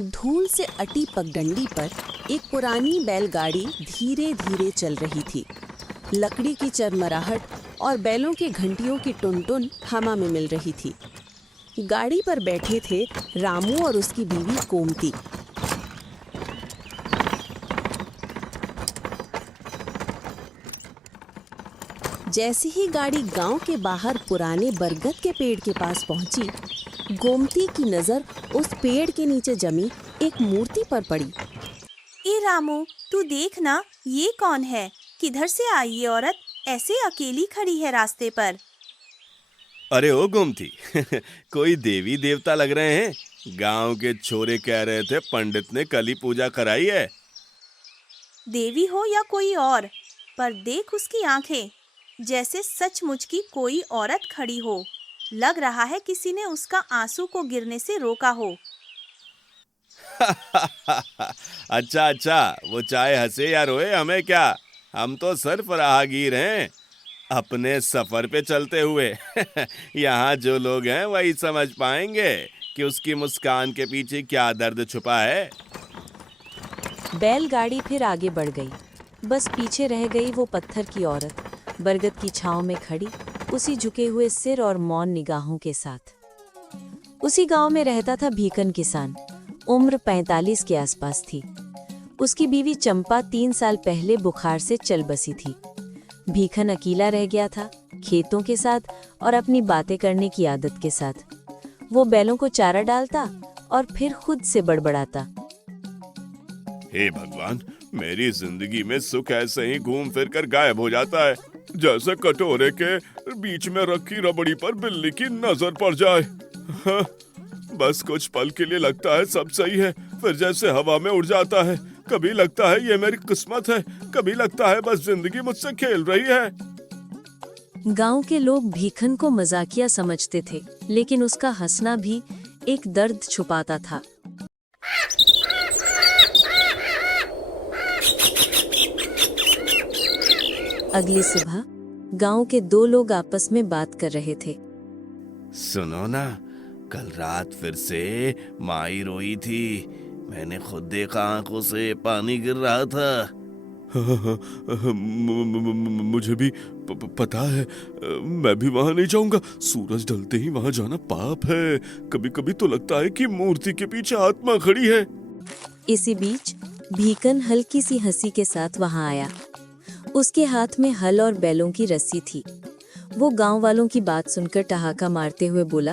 धूल से अटी पगडंडी पर एक पुरानी बैलगाड़ी धीरे धीरे चल रही थी। लकड़ी की चरमराहट और बैलों की घंटियों की टुन-टुन हवा में मिल रही थी। गाड़ी पर बैठे थे रामू और उसकी बीवी कोमती। जैसे ही गाड़ी गांव के बाहर पुराने बरगद के पेड़ के पास पहुंची, गोमती की नजर उस पेड़ के नीचे जमी एक मूर्ति पर पड़ी। ए रामू, तू देख ना, ये कौन है? किधर से आई ये औरत? ऐसे अकेली खड़ी है रास्ते पर। अरे ओ गोमती कोई देवी देवता लग रहे हैं। गांव के छोरे कह रहे थे पंडित ने कल ही पूजा कराई है। देवी हो या कोई और, पर देख उसकी आंखें, जैसे सचमुच की कोई औरत खड़ी हो। लग रहा है किसी ने उसका आंसू को गिरने से रोका हो। अच्छा, वो चाहे हंसे या रोए हमें क्या, हम तो सिर्फ राहगीर हैं, अपने सफर पे चलते हुए। यहाँ जो लोग हैं वही समझ पाएंगे कि उसकी मुस्कान के पीछे क्या दर्द छुपा है। बैलगाड़ी फिर आगे बढ़ गई। बस पीछे रह गई वो पत्थर की औरत, बरगद की छांव में खड़ी, उसी झुके हुए सिर और मौन निगाहों के साथ। उसी गांव में रहता था भीकन किसान। उम्र 45 के आसपास थी। उसकी बीवी चंपा 3 साल पहले बुखार से चल बसी थी। भीखन अकेला रह गया था, खेतों के साथ और अपनी बातें करने की आदत के साथ। वो बैलों को चारा डालता और फिर खुद से बड़बड़ाता। हे भगवान, मेरी जिंदगी में सुख ऐसे ही घूम फिर कर गायब हो जाता है, जैसे कटोरे के बीच में रखी रबड़ी पर बिल्ली की नजर पड़ जाए। हाँ, बस कुछ पल के लिए लगता है सब सही है, फिर जैसे हवा में उड़ जाता है। कभी लगता है ये मेरी किस्मत है, कभी लगता है बस जिंदगी मुझसे खेल रही है। गांव के लोग भीखन को मजाकिया समझते थे, लेकिन उसका हंसना भी एक दर्द छुपाता था। अगली सुबह गांव के 2 लोग आपस में बात कर रहे थे। सुनो ना, कल रात फिर से माई रोई थी। मैंने खुद देखा, आंखों से पानी गिर रहा था। मुझे भी पता है, मैं भी वहां नहीं जाऊंगा। सूरज ढलते ही वहां जाना पाप है। कभी कभी तो लगता है कि मूर्ति के पीछे आत्मा खड़ी है। इसी बीच भीकन हल्की सी हंसी के साथ वहां आया। उसके हाथ में हल और बैलों की रस्सी थी। वो गांव वालों की बात सुनकर ठहाका मारते हुए बोला,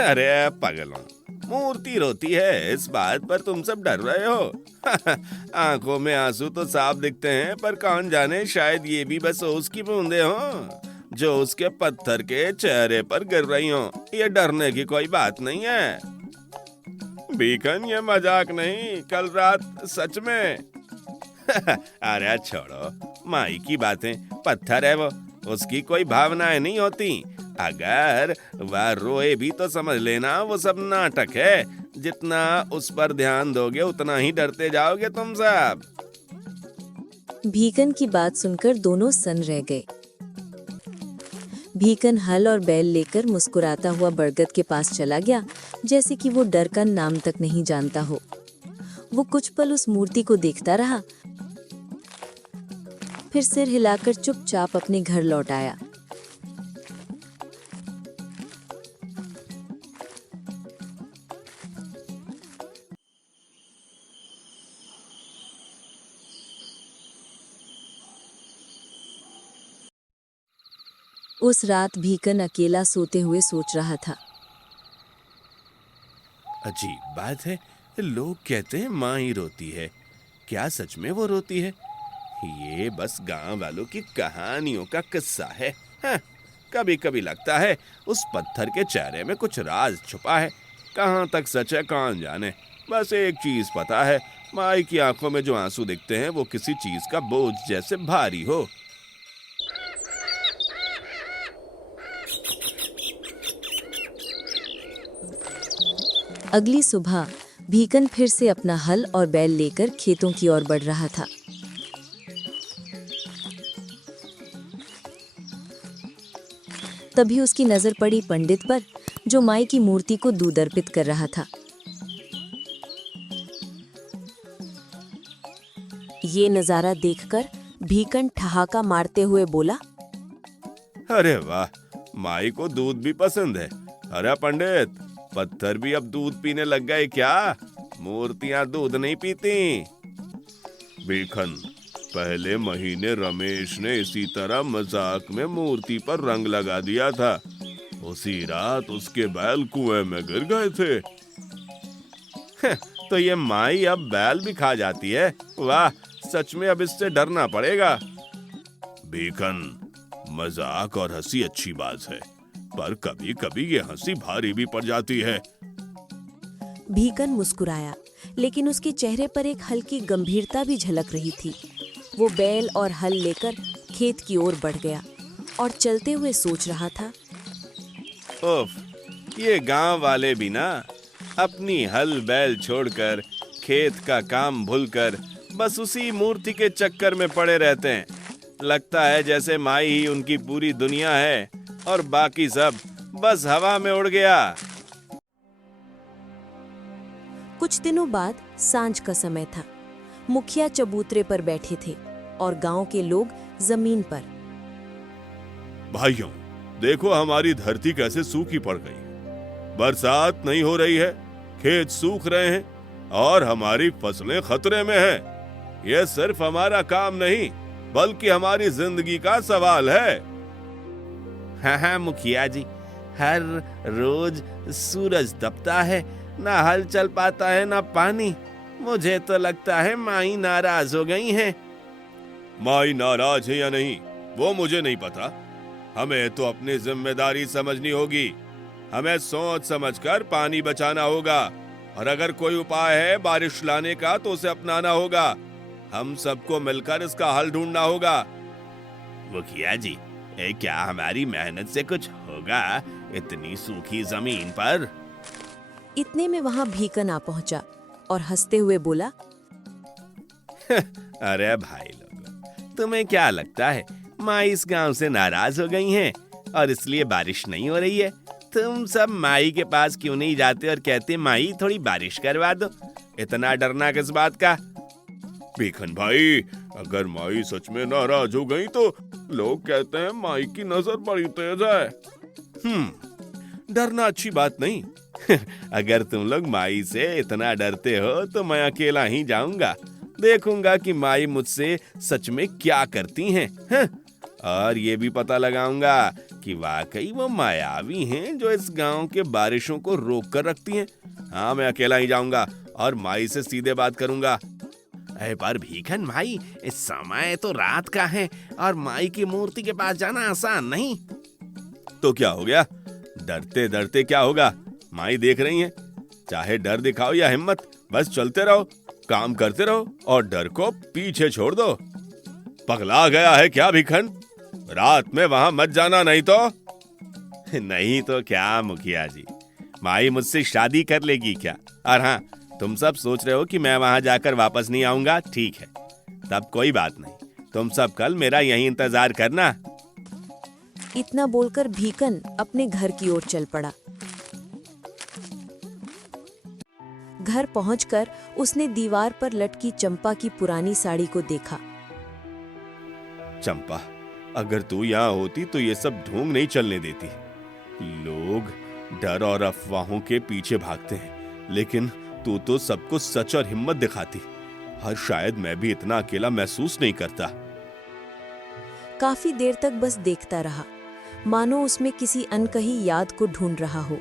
अरे पागलों, मूर्ति रोती है, इस बात पर तुम सब डर रहे हो। आंखों में आंसू तो साफ दिखते हैं, पर कौन जाने शायद ये भी बस उसकी बूंदे हों जो उसके पत्थर के चेहरे पर गिर रही हों। ये डरने की कोई बात नहीं है। भीखन, ये मजाक नहीं, कल रात सच में। अरे छोड़ो, माई की बातें, पत्थर है वो, उसकी कोई भावनाएं नहीं होती। अगर वह रोए भी तो समझ लेना वो सब नाटक है। जितना उस पर ध्यान दोगे उतना ही डरते जाओगे तुम सब। भीकन की बात सुनकर दोनों सन रह गए। भीकन हल और बैल लेकर मुस्कुराता हुआ बरगद के पास चला गया, जैसे कि वो डर का नाम तक नहीं जानता हो। वो कुछ पल उस मूर्ति को देखता रहा, फिर सिर हिलाकर चुपचाप अपने घर लौट आया। उस रात भीकन अकेला सोते हुए सोच रहा था। अजीब बात है, लोग कहते हैं माँ ही रोती है। क्या सच में वो रोती है? ये बस गांव वालों की कहानियों का किस्सा है। हाँ, कभी कभी लगता है उस पत्थर के चेहरे में कुछ राज छुपा है। कहाँ तक सच है कौन जाने। बस एक चीज पता है, माई की आंखों में जो आंसू दिखते हैं वो किसी चीज का बोझ जैसे भारी हो। अगली सुबह भीकन फिर से अपना हल और बैल लेकर खेतों की ओर बढ़ रहा था। तभी उसकी नजर पड़ी पंडित पर, जो माई की मूर्ति को दूध अर्पित कर रहा था। ये नजारा देखकर भीकन ठहाका मारते हुए बोला, अरे वाह, माई को दूध भी पसंद है। अरे पंडित, पत्थर भी अब दूध पीने लग गए क्या? मूर्तियां दूध नहीं पीती। भीखन, पहले महीने रमेश ने इसी तरह मजाक में मूर्ति पर रंग लगा दिया था। उसी रात उसके बैल कुएं में गिर गए थे। तो ये माई अब बैल भी खा जाती है? वाह, सच में अब इससे डरना पड़ेगा। भीखन, मजाक और हंसी अच्छी बात है, पर कभी कभी ये हंसी भारी भी पड़ जाती है। भीकन मुस्कुराया, लेकिन उसके चेहरे पर एक हल्की गंभीरता भी झलक रही थी। वो बैल और हल लेकर खेत की ओर बढ़ गया और चलते हुए सोच रहा था, ओफ, ये गांव वाले भी ना अपनी हल बैल छोड़कर, खेत का काम भूलकर बस उसी मूर्ति के चक्कर में पड़े रहते हैं। लगता है जैसे माई ही उनकी पूरी दुनिया है और बाकी सब बस हवा में उड़ गया। कुछ दिनों बाद सांझ का समय था। मुखिया चबूतरे पर बैठे थे और गांव के लोग जमीन पर। भाइयों, देखो हमारी धरती कैसे सूखी पड़ गई। बरसात नहीं हो रही है, खेत सूख रहे हैं और हमारी फसलें खतरे में हैं। यह सिर्फ हमारा काम नहीं, बल्कि हमारी जिंदगी का सवाल है। हाँ मुखिया जी, हर रोज सूरज तपता है, ना हल चल पाता है ना पानी। मुझे तो लगता है माई नाराज हो गई हैं। माई नाराज है या नहीं वो मुझे नहीं पता। हमें तो अपनी जिम्मेदारी समझनी होगी। हमें सोच समझकर पानी बचाना होगा और अगर कोई उपाय है बारिश लाने का तो उसे अपनाना होगा। हम सबको मिलकर इसका हल ढूंढना होगा। मुखिया जी, क्या हमारी मेहनत से कुछ होगा इतनी सूखी जमीन पर? इतने में वहां भीकन आ पहुंचा और हंसते हुए बोला, अरे भाई लोगों, तुम्हें क्या लगता है माई इस गांव से नाराज हो गई हैं और इसलिए बारिश नहीं हो रही है? तुम सब माई के पास क्यों नहीं जाते और कहते माई थोड़ी बारिश करवा दो? इतना डरना किस बात का? भीखन भाई, अगर माई सच में नाराज हो गई तो लोग कहते हैं माई की नजर बड़ी तेज है। डरना अच्छी बात नहीं। अगर तुम लोग माई से इतना डरते हो तो मैं अकेला ही जाऊंगा, देखूंगा कि माई मुझसे सच में क्या करती हैं। और ये भी पता लगाऊंगा कि वाकई वो मायावी हैं जो इस गांव के बारिशों को रोक कर रखती हैं। हाँ, मैं अकेला ही जाऊंगा और माई से सीधे बात करूंगा। पर भीखन भाई, इस समय तो रात का है और माई की मूर्ति के पास जाना आसान नहीं। तो क्या हो गया? डरते डरते क्या होगा? माई देख रही हैं। चाहे डर दिखाओ या हिम्मत, बस चलते रहो, काम करते रहो और डर को पीछे छोड़ दो। पगला गया है क्या भीखन? रात में वहां मत जाना, नहीं तो। नहीं तो क्या मुखिया जी, माई मुझसे शादी कर लेगी क्या? और हाँ, तुम सब सोच रहे हो कि मैं वहां जाकर वापस नहीं आऊंगा। ठीक है, तब कोई बात नहीं, तुम सब कल मेरा यहीं इंतजार करना। इतना बोलकर भीकन अपने घर की ओर चल पड़ा। घर पहुंचकर उसने दीवार पर लटकी चंपा की पुरानी साड़ी को देखा। चंपा, अगर तू यहाँ होती तो ये सब ढोंग नहीं चलने देती। लोग डर और अफवाहों के पीछे भागते हैं, लेकिन तू तो सबको सच और हिम्मत दिखाती। और शायद मैं भी इतना अकेला महसूस नहीं करता। काफी देर तक बस देखता रहा, मानो उसमें किसी अनकही याद को ढूंढ रहा हो।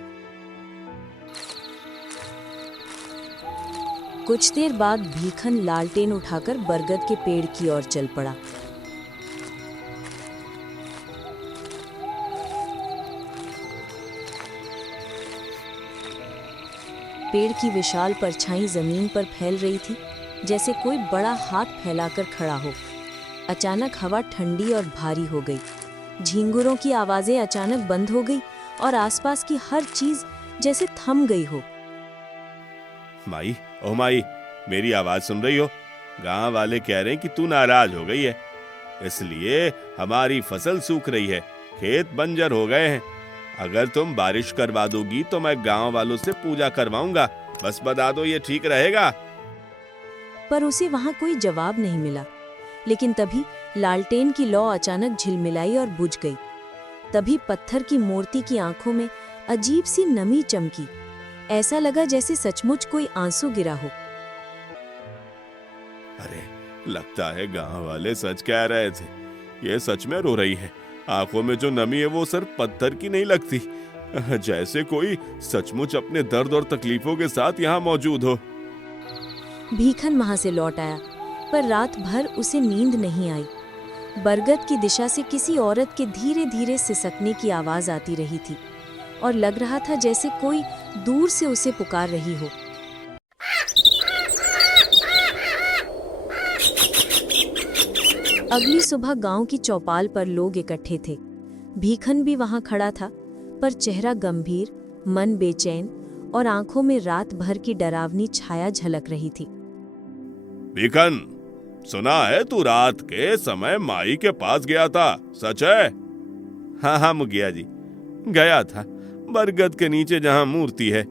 कुछ देर बाद भीखन लालटेन उठाकर बरगद के पेड़ की ओर चल पड़ा। पेड़ की विशाल परछाई जमीन पर फैल रही थी, जैसे कोई बड़ा हाथ फैलाकर खड़ा हो। अचानक हवा ठंडी और भारी हो गई। झींगुरों की आवाजें अचानक बंद हो गई और आसपास की हर चीज जैसे थम गई हो। माई, ओ माई, मेरी आवाज सुन रही हो? गांव वाले कह रहे हैं कि तू नाराज हो गई है, इसलिए हमारी फसल सूख रही है, खेत बंजर हो गए हैं। अगर तुम बारिश करवा दोगी तो मैं गांव वालों से पूजा करवाऊंगा। बस बता दो, ये ठीक रहेगा? पर उसे वहां कोई जवाब नहीं मिला। लेकिन तभी लालटेन की लौ अचानक झिलमिलाई और बुझ गई। तभी पत्थर की मूर्ति की आंखों में अजीब सी नमी चमकी। ऐसा लगा जैसे सचमुच कोई आंसू गिरा हो। अरे, लगता है गांव वाले सच कह रहे थे, ये सच में रो रही है। आंखों में जो नमी है वो सिर्फ पत्थर की नहीं लगती, जैसे कोई सचमुच अपने दर्द और तकलीफों के साथ यहाँ मौजूद हो। भीखन वहां से लौट आया, पर रात भर उसे नींद नहीं आई। बरगद की दिशा से किसी औरत के धीरे धीरे सिसकने की आवाज आती रही थी और लग रहा था जैसे कोई दूर से उसे पुकार रही हो। अगली सुबह गांव की चौपाल पर लोग इकट्ठे थे। भीखन भी वहां खड़ा था, पर चेहरा गंभीर, मन बेचैन और आंखों में रात भर की डरावनी छाया झलक रही थी। भीखन, सुना है तू रात के समय माई के पास गया था, सच है? हाँ मुखिया जी, गया था। बरगद के नीचे जहाँ मूर्ति है।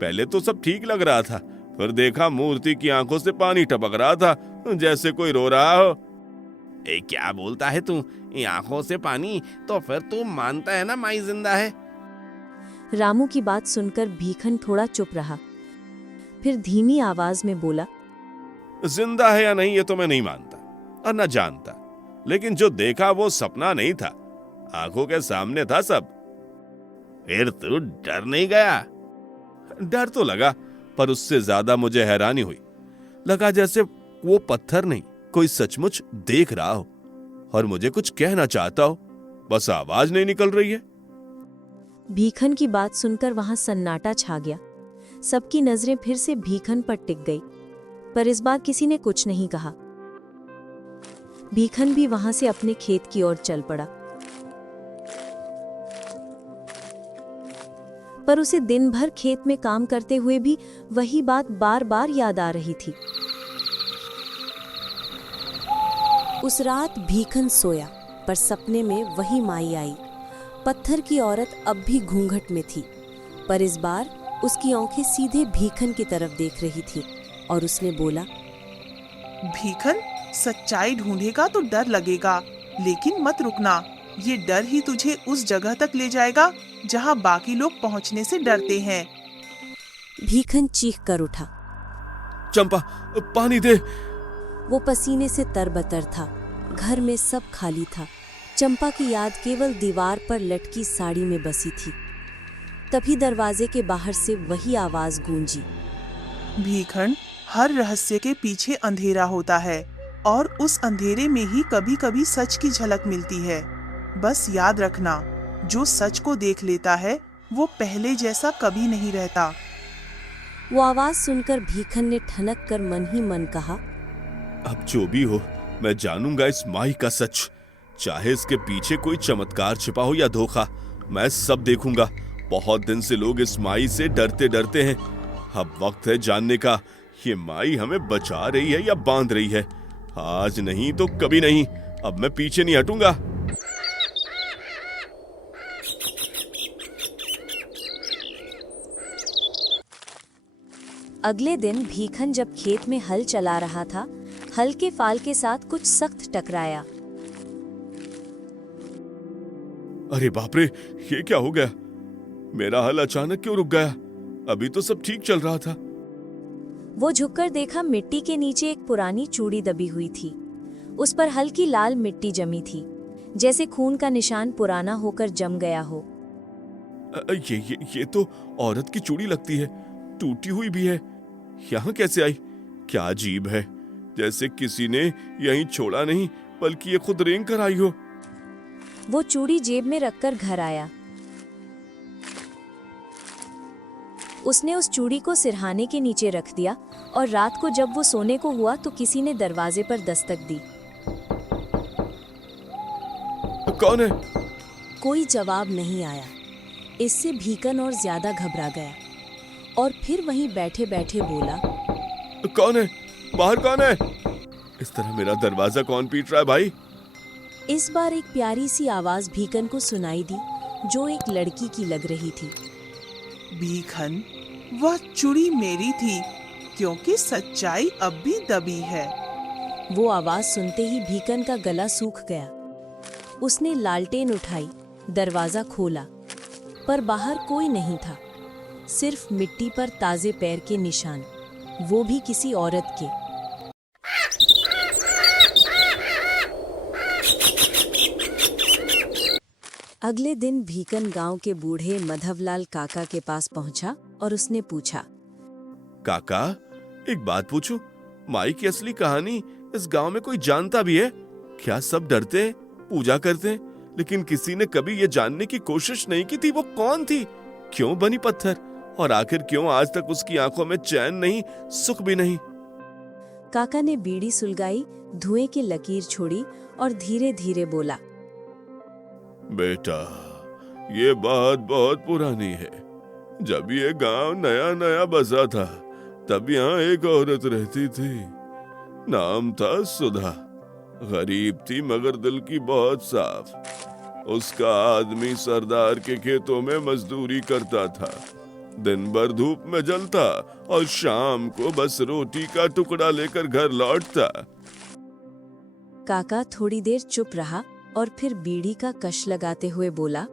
पहले तो सब ठीक लग रहा था, फिर देखा मूर्ति की आंखों से पानी टपक रहा था, जैसे कोई रो रहा हो। क्या बोलता है तू? आंखों से पानी? तो फिर तू मानता है ना माई जिंदा है? रामू की बात सुनकर भीखन थोड़ा चुप रहा, फिर धीमी आवाज में बोला, जिंदा है या नहीं ये तो मैं नहीं मानता और न जानता, लेकिन जो देखा वो सपना नहीं था, आंखों के सामने था सब। फिर तू डर नहीं गया? डर तो लगा, पर उससे ज्यादा मुझे हैरानी हुई। लगा जैसे वो पत्थर नहीं, कोई सचमुच देख रहा हो और मुझे कुछ कहना चाहता हो, बस आवाज नहीं निकल रही है। भीखन की बात सुनकर वहां सन्नाटा छा गया। सबकी नजरें फिर से भीखन पर टिक गई, पर इस बार किसी ने कुछ नहीं कहा। भीखन भी वहां से अपने खेत की ओर चल पड़ा, पर उसे दिन भर खेत में काम करते हुए भी वही बात बार बार याद आ रही थी। उस रात भीखन सोया, पर सपने में वही माई आई। पत्थर की औरत अब भी घूंघट में थी, पर इस बार उसकी आंखें सीधे भीखन की तरफ देख रही थी और उसने बोला, भीखन, सच्चाई ढूंढेगा तो डर लगेगा, लेकिन मत रुकना। ये डर ही तुझे उस जगह तक ले जाएगा जहां बाकी लोग पहुंचने से डरते हैं। भीखन चीख कर उठा। चंपा, पानी दे। वो पसीने से तरबतर था। घर में सब खाली था। चंपा की याद केवल दीवार पर लटकी साड़ी में बसी थी। तभी दरवाजे के बाहर से वही आवाज गूंजी, भीखन, हर रहस्य के पीछे अंधेरा होता है और उस अंधेरे में ही कभी कभी सच की झलक मिलती है। बस याद रखना, जो सच को देख लेता है वो पहले जैसा कभी नहीं रहता। वो आवाज सुनकर भीखन ने ठनक कर मन ही मन कहा, अब जो भी हो, मैं जानूंगा इस माई का सच। चाहे इसके पीछे कोई चमत्कार छिपा हो या धोखा, मैं सब देखूंगा। बहुत दिन से लोग इस माई से डरते डरते हैं। अब वक्त है जानने का, ये माई हमें बचा रही है या बांध रही है। आज नहीं तो कभी नहीं, अब मैं पीछे नहीं हटूंगा। अगले दिन भीखन जब खेत में हल चला रहा था, हल्के फाल के साथ कुछ सख्त टकराया। अरे बाप रे, ये क्या हो गया? मेरा हल अचानक क्यों रुक गया? अभी तो सब ठीक चल रहा था। वो झुककर देखा, मिट्टी के नीचे एक पुरानी चूड़ी दबी हुई थी। उस पर हल्की लाल मिट्टी जमी थी, जैसे खून का निशान पुराना होकर जम गया हो। ये तो औरत की चूड़ी लगती है, टूटी हुई भी है। यहाँ कैसे आई? क्या अजीब है, जैसे किसी ने यहीं छोड़ा नहीं, बल्कि ये खुद रेंग कर आई हो। वो चूड़ी जेब में रखकर घर आया। उसने उस चूड़ी को सिरहाने के नीचे रख दिया और रात को जब वो सोने को हुआ तो किसी ने दरवाजे पर दस्तक दी। कौन है? कोई जवाब नहीं आया। इससे भीखन और ज्यादा घबरा गया और फिर वहीं बैठे बैठे बोला, कौन है? बाहर कौन है? इस तरह मेरा दरवाजा कौन पीट रहा है भाई? इस बार एक प्यारी सी आवाज भीखन को सुनाई दी, जो एक लड़की की लग रही थी। भीखन, वह चूड़ी मेरी थी। क्योंकि सच्चाई अब भी दबी है। वो आवाज सुनते ही भीकन का गला सूख गया। उसने लालटेन उठाई, दरवाजा खोला, पर बाहर कोई नहीं था, सिर्फ मिट्टी पर ताजे पैर के निशान, वो भी किसी औरत के। अगले दिन भीकन गांव के बूढ़े मधवलाल काका के पास पहुंचा और उसने पूछा, काका, एक बात पूछूं? माई की असली कहानी इस गांव में कोई जानता भी है क्या? सब डरते हैं, पूजा करते हैं, लेकिन किसी ने कभी ये जानने की कोशिश नहीं की थी वो कौन थी, क्यों बनी पत्थर, और आखिर क्यों आज तक उसकी आंखों में चैन नहीं, सुख भी नहीं। काका ने बीड़ी सुलगाई, धुएं की लकीर छोड़ी और धीरे धीरे बोला, बेटा, ये बात बहुत पुरानी है। जब ये गांव नया नया बसा था, तब यहाँ एक औरत रहती थी। नाम था सुधा। गरीब थी मगर दिल की बहुत साफ। उसका आदमी सरदार के खेतों में मजदूरी करता था। दिन भर धूप में जलता और शाम को बस रोटी का टुकड़ा लेकर घर लौटता। काका थोड़ी देर चुप रहा और फिर बीड़ी का कश लगाते हुए बोला,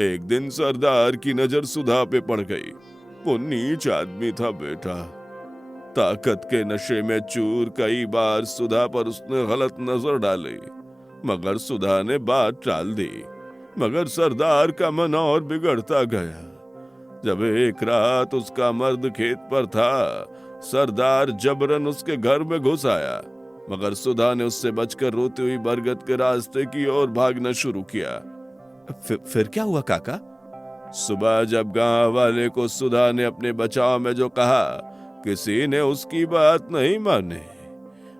एक दिन सरदार की नजर सुधा पे पड़ गई। वो नीच आदमी था बेटा। ताकत के नशे में चूर कई बार सुधा पर उसने गलत नजर डाली, मगर सुधा ने बात टाल दी। मगर सरदार का मन और बिगड़ता गया। जब एक रात उसका मर्द खेत पर था, सरदार जबरन उसके घर में घुस आया, मगर सुधा ने उससे बचकर रोती हुई बरगद के रास्ते की ओर भागना शुरू किया। फिर क्या हुआ काका? सुबह जब गांव वाले को सुधा ने अपने बचाव में जो कहा, किसी ने उसकी बात नहीं मानी।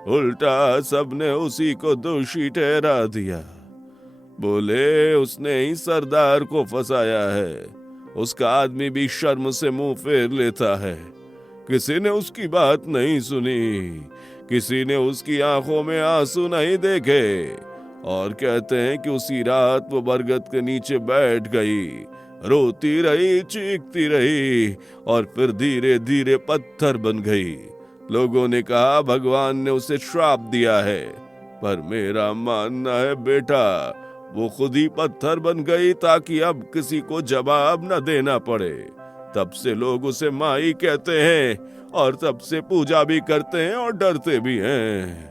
उल्टा सबने उसी को दोषी ठहरा दिया। बोले उसने ही सरदार को फंसाया है। उसका आदमी भी शर्म से मुंह फेर लेता है। किसी ने उसकी बात नहीं सुनी, किसी ने उसकी आंखों में आंसू नहीं देखे। और कहते हैं कि उसी रात वो बरगद के नीचे बैठ गई, रोती रही, चीखती रही और फिर धीरे धीरे पत्थर बन गई। लोगों ने कहा भगवान ने उसे श्राप दिया है, पर मेरा मानना है बेटा, वो खुद ही पत्थर बन गई ताकि अब किसी को जवाब न देना पड़े। तब से लोग उसे माई कहते हैं और तब से पूजा भी करते हैं और डरते भी हैं।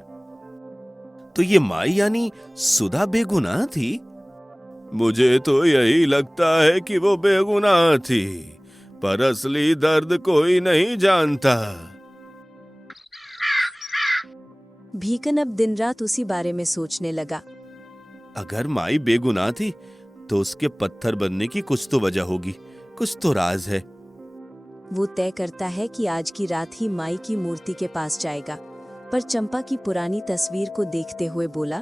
तो ये माई यानी सुधा बेगुनाह थी? मुझे तो यही लगता है कि वो बेगुनाह थी, पर असली दर्द कोई नहीं जानता। भीकन अब दिन रात उसी बारे में सोचने लगा। अगर माई बेगुनाह थी तो उसके पत्थर बनने की कुछ तो वजह होगी, कुछ तो राज है। वो तय करता है कि आज की रात ही माई की मूर्ति के पास जाएगा, पर चंपा की पुरानी तस्वीर को देखते हुए बोला,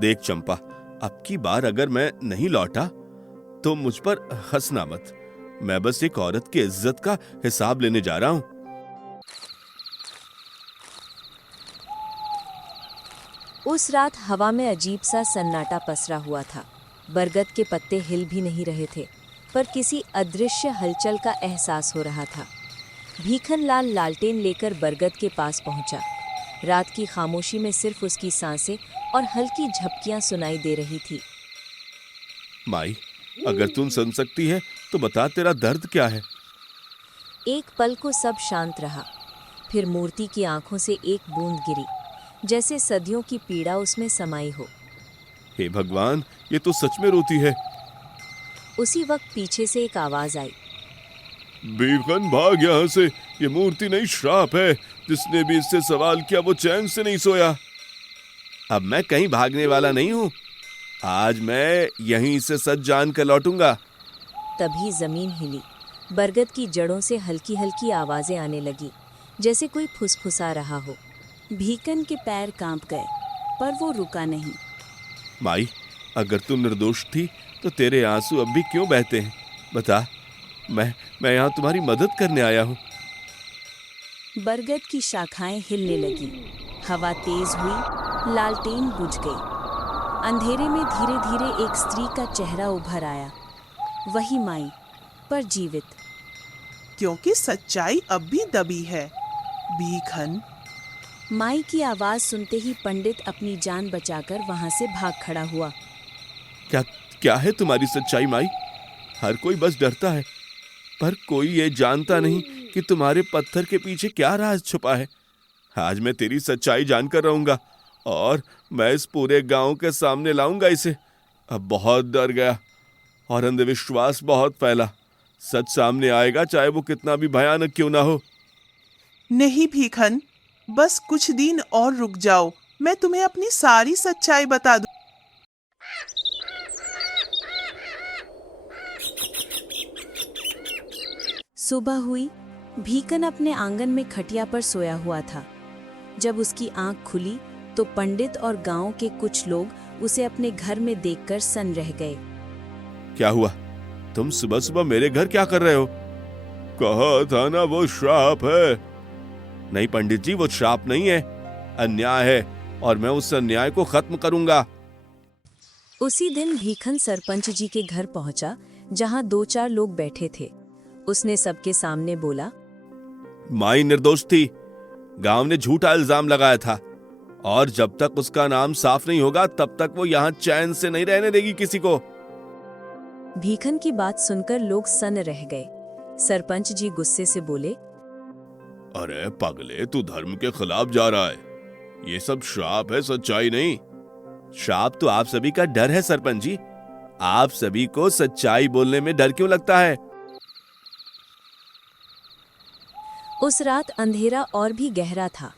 देख चंपा, अब की बार अगर मैं नहीं लौटा तो मुझ पर हंसना मत। मैं बस एक औरत की इज्जत का हिसाब लेने जा रहा हूं। उस रात हवा में अजीब सा सन्नाटा पसरा हुआ था। बरगद के पत्ते हिल भी नहीं रहे थे, पर किसी अदृश्य हलचल का एहसास हो रहा था। भीखन लाल लालटेन लेकर बरगद के पास पहुंचा। रात की खामोशी में सिर्फ उसकी सांसें और हल्की झपकियां सुनाई दे रही थी। माई, अगर तुम सुन सकती है तो बता, तेरा दर्द क्या है? एक पल को सब शांत रहा, फिर मूर्ति की आंखों से एक बूंद गिरी, जैसे सदियों की पीड़ा उसमें समाई हो। हे भगवान, ये तो सच में रोती है। उसी वक्त पीछे से एक आवाज आई, भीखन भाग यहाँ से, ये मूर्ति नहीं श्राप है। जिसने भी इससे सवाल किया वो चैन से नहीं सोया। अब मैं कहीं भागने वाला नहीं हूँ। आज मैं यहीं से सच जान कर लौटूंगा। तभी जमीन हिली। बरगद की जड़ों से हल्की हल्की आवाजें आने लगी, जैसे कोई फुसफुसा रहा हो। भीकन के पैर कांप गए, पर वो रुका नहीं। माई, अगर तू निर्दोष थी तो तेरे आंसू अब भी क्यों बहते हैं? बता, मैं यहाँ तुम्हारी मदद करने आया हूँ। बरगद की शाखाएं हिलने लगी, हवा तेज हुई, लालटेन बुझ गई। अंधेरे में धीरे धीरे एक स्त्री का चेहरा उभर आया, वही माई, पर जीवित। क्योंकि सच्चाई अब भी दबी है। भीखन, माई की आवाज सुनते ही पंडित अपनी जान बचाकर वहां से भाग खड़ा हुआ। क्या क्या है तुम्हारी सच्चाई माई? हर कोई बस डरता है, पर कोई ये जानता नहीं कि तुम्हारे पत्थर के पीछे क्या राज छुपा है। आज मैं तेरी सच्चाई जानकर रहूंगा और मैं इस पूरे गांव के सामने लाऊंगा इसे। अब बहुत डर गया और अंधविश्वास बहुत फैला। सच सामने आएगा, चाहे वो कितना भी भयानक क्यों ना हो। नहीं भीखन, बस कुछ दिन और रुक जाओ, मैं तुम्हें अपनी सारी सच्चाई बता दूं। सुबह हुई। भीखन अपने आंगन में खटिया पर सोया हुआ था। जब उसकी आंख खुली तो पंडित और गांव के कुछ लोग उसे अपने घर में देखकर सन्न रह गए। क्या हुआ? तुम सुबह सुबह मेरे घर क्या कर रहे हो? कहा था ना वो श्राप है। नहीं पंडित जी, वो श्राप नहीं है, अन्याय है और मैं उस अन्याय को खत्म करूंगा। उसी दिन भीखन सरपंच जी के घर पहुंचा, जहां 2-4 लोग बैठे थे। उसने सबके सामने बोला, माई निर्दोष थी। गांव ने झूठा इल्जाम लगाया था और जब तक उसका नाम साफ नहीं होगा तब तक वो यहाँ चैन से नहीं रहने देगी किसी को। भीखन की बात सुनकर लोग सन्न रह गए। सरपंच जी गुस्से से बोले, अरे पगले, तू धर्म के खिलाफ जा रहा है। ये सब श्राप है, सच्चाई नहीं। श्राप तो आप सभी का डर है सरपंच जी। आप सभी को सच्चाई बोलने में डर क्यों लगता है? उस रात अंधेरा और भी गहरा था।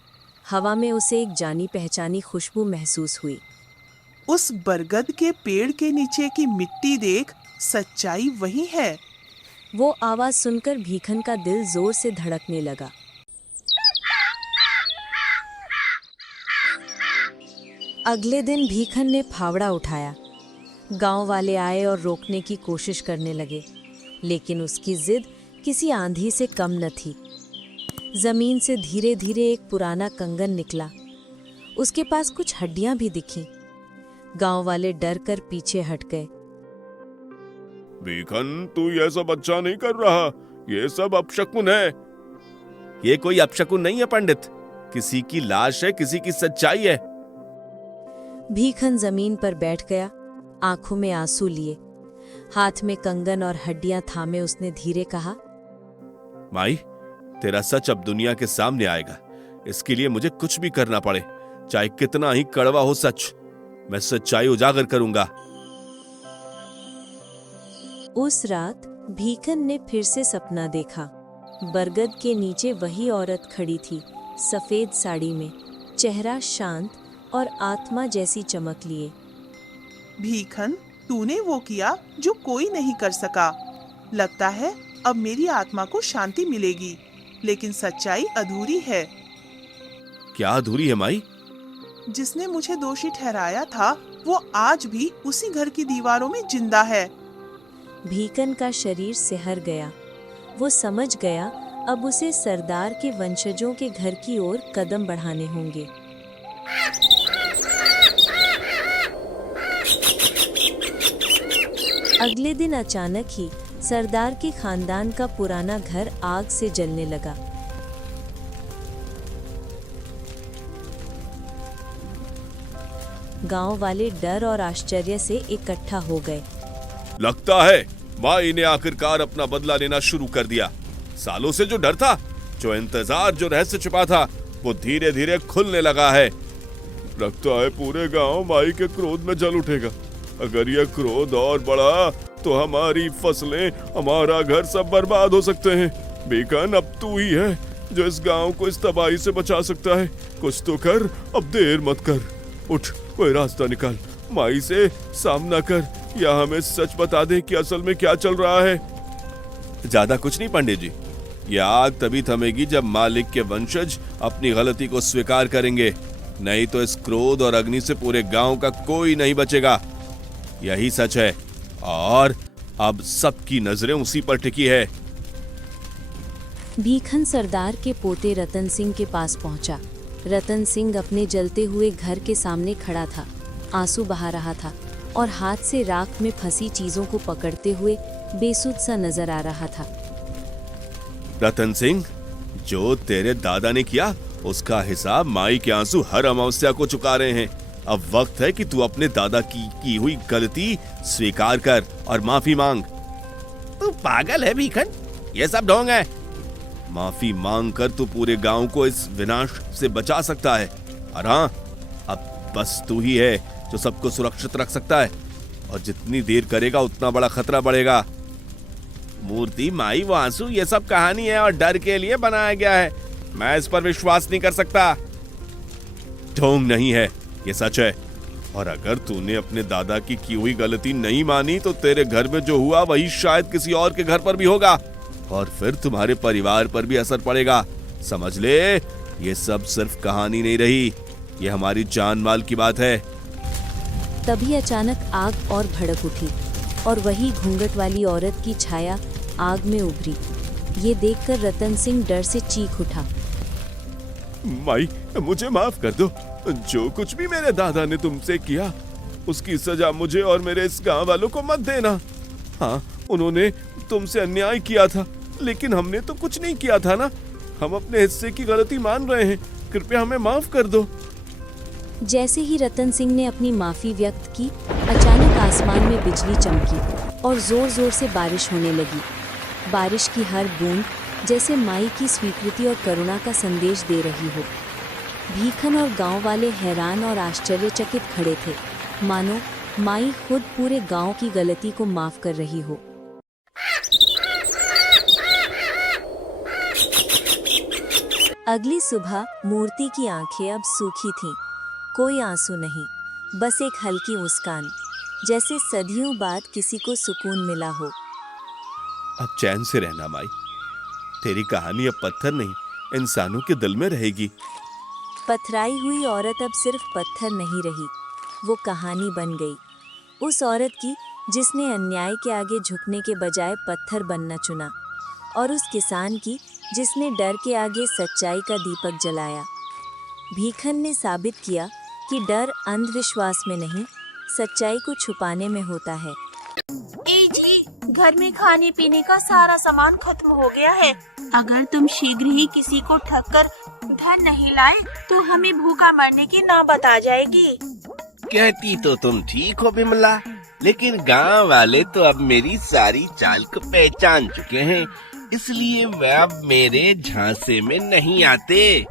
हवा में उसे एक जानी पहचानी खुशबू महसूस हुई। उस बरगद के पेड़ के नीचे की मिट्टी देख, सच्चाई वही है। वो आवाज सुनकर भीखन का दिल जोर से धड़कने लगा। अगले दिन भीखन ने फावड़ा उठाया। गांव वाले आए और रोकने की कोशिश करने लगे, लेकिन उसकी जिद किसी आंधी से कम न थी। जमीन से धीरे धीरे एक पुराना कंगन निकला। उसके पास कुछ हड्डियां भी दिखीं। गांव वाले डर कर पीछे हट गए। भीखन, तू ये सब अच्छा नहीं कर रहा। ये सब अपशकुन है। ये कोई अपशकुन नहीं है पंडित। किसी की लाश है, किसी की सच्चाई है। भीखन जमीन पर बैठ गया, आंखों में आंसू लिए। हाथ में कंगन और हड्डियां थामे उसने धीरे कहा, माई, तेरा सच अब दुनिया के सामने आएगा। इसके लिए मुझे कुछ भी करना पड़े, चाहे कितना ही कड़वा हो सच। मैं सच्चाई उजागर करूंगा। उस रात भीखन ने फिर से सपना देखा। बरगद के नीचे वही औरत खड़ी थी, सफेद साड़ी में, चेहरा शांत और आत्मा जैसी चमक लिए। भीखन, तूने वो किया जो कोई नहीं कर सका। लगता है अब मेरी आत्मा को शांति मिलेगी, लेकिन सच्चाई अधूरी है। क्या अधूरी है माई? जिसने मुझे दोषी ठहराया था वो आज भी उसी घर की दीवारों में जिंदा है। भीखन का शरीर सिहर गया। वो समझ गया अब उसे सरदार के वंशजों के घर की ओर कदम बढ़ाने होंगे। अगले दिन अचानक ही सरदार के खानदान का पुराना घर आग से जलने लगा। गांव वाले डर और आश्चर्य से इकट्ठा हो गए। लगता है माई ने आखिरकार अपना बदला लेना शुरू कर दिया। सालों से जो डर था, जो इंतजार, जो रहस्य छिपा था, वो धीरे धीरे खुलने लगा है। लगता है पूरे गांव माई के क्रोध में जल उठेगा। अगर यह क्रोध और बढ़ा तो हमारी फसलें, हमारा घर सब बर्बाद हो सकते हैं। भीखन, अब तू ही है जो इस गांव को इस तबाही से बचा सकता है। कुछ तो कर, अब देर मत कर। उठ, कोई रास्ता निकाल। माई से सामना कर या हमें सच बता दे कि असल में क्या चल रहा है। ज्यादा कुछ नहीं पंडित जी। यह आग तभी थमेगी जब मालिक के वंशज अपनी गलती को स्वीकार करेंगे। नहीं तो इस क्रोध और अग्नि से पूरे गांव का कोई नहीं बचेगा। यही सच है और अब सबकी नजरें उसी पर टिकी है। भीखन सरदार के पोते रतन सिंह के पास पहुंचा। रतन सिंह अपने जलते हुए घर के सामने खड़ा था, आंसू बहा रहा था और हाथ से राख में फंसी चीजों को पकड़ते हुए बेसुध सा नजर आ रहा था। रतन सिंह, जो तेरे दादा ने किया उसका हिसाब माई के आंसू हर अमावस्या को चुका रहे हैं। अब वक्त है कि तू अपने दादा की हुई गलती स्वीकार कर और माफी मांग। तू पागल है भीखन, ये सब ढोंग है। माफी मांग कर तू पूरे गांव को इस विनाश से बचा सकता है। और हाँ, अब बस तू ही है जो सबको सुरक्षित रख सकता है, और जितनी देर करेगा उतना बड़ा खतरा बढ़ेगा। मूर्ति, माई, वो आंसू, ये सब कहानी है और डर के लिए बनाया गया है। मैं इस पर विश्वास नहीं कर सकता। ढोंग नहीं है, ये सच है। और अगर तूने अपने दादा की हुई गलती नहीं मानी तो तेरे घर में जो हुआ वही शायद किसी और के घर पर भी होगा, और फिर तुम्हारे परिवार पर भी असर पड़ेगा। समझ ले, ये सब सिर्फ कहानी नहीं रही, ये हमारी जान माल की बात है। तभी अचानक आग और भड़क उठी और वही घूंघट वाली औरत की छाया आग में उभरी। ये देखकर रतन सिंह डर से चीख उठा। माई, मुझे माफ कर दो। जो कुछ भी मेरे दादा ने तुमसे किया उसकी सजा मुझे और मेरे इस गांव वालों को मत देना। हाँ, उन्होंने तुमसे अन्याय किया था, लेकिन हमने तो कुछ नहीं किया था ना। हम अपने हिस्से की गलती मान रहे हैं, कृपया हमें माफ कर दो। जैसे ही रतन सिंह ने अपनी माफी व्यक्त की, अचानक आसमान में बिजली चमकी और जोर जोर से बारिश होने लगी। बारिश की हर बूंद जैसे माई की स्वीकृति और करुणा का संदेश दे रही हो। भीखन और गांव वाले हैरान और आश्चर्यचकित खड़े थे, मानो माई खुद पूरे गांव की गलती को माफ कर रही हो। अगली सुबह मूर्ति की आंखें अब सूखी थीं। कोई आंसू नहीं, बस एक हल्की मुस्कान, जैसे सदियों बाद किसी को सुकून मिला हो। अब चैन से रहना माई, तेरी कहानी अब पत्थर नहीं, इंसानों के दिल में रहेगी। पथराई हुई औरत अब सिर्फ पत्थर नहीं रही, वो कहानी बन गई। उस औरत की जिसने अन्याय के आगे झुकने के बजाय पत्थर बनना चुना, और उस किसान की जिसने डर के आगे सच्चाई का दीपक जलाया। भीखन ने साबित किया कि डर अंधविश्वास में नहीं, सच्चाई को छुपाने में होता है। ए जी, घर में खाने पीने का सारा सामान खत्म हो गया है। अगर तुम शीघ्र ही किसी को ठग कर धन नहीं लाए तो हमें भूखा मरने की नौबत आ जाएगी। कहती तो तुम ठीक हो बिमला, लेकिन गांव वाले तो अब मेरी सारी चाल को पहचान चुके हैं, इसलिए वे अब मेरे झांसे में नहीं आते।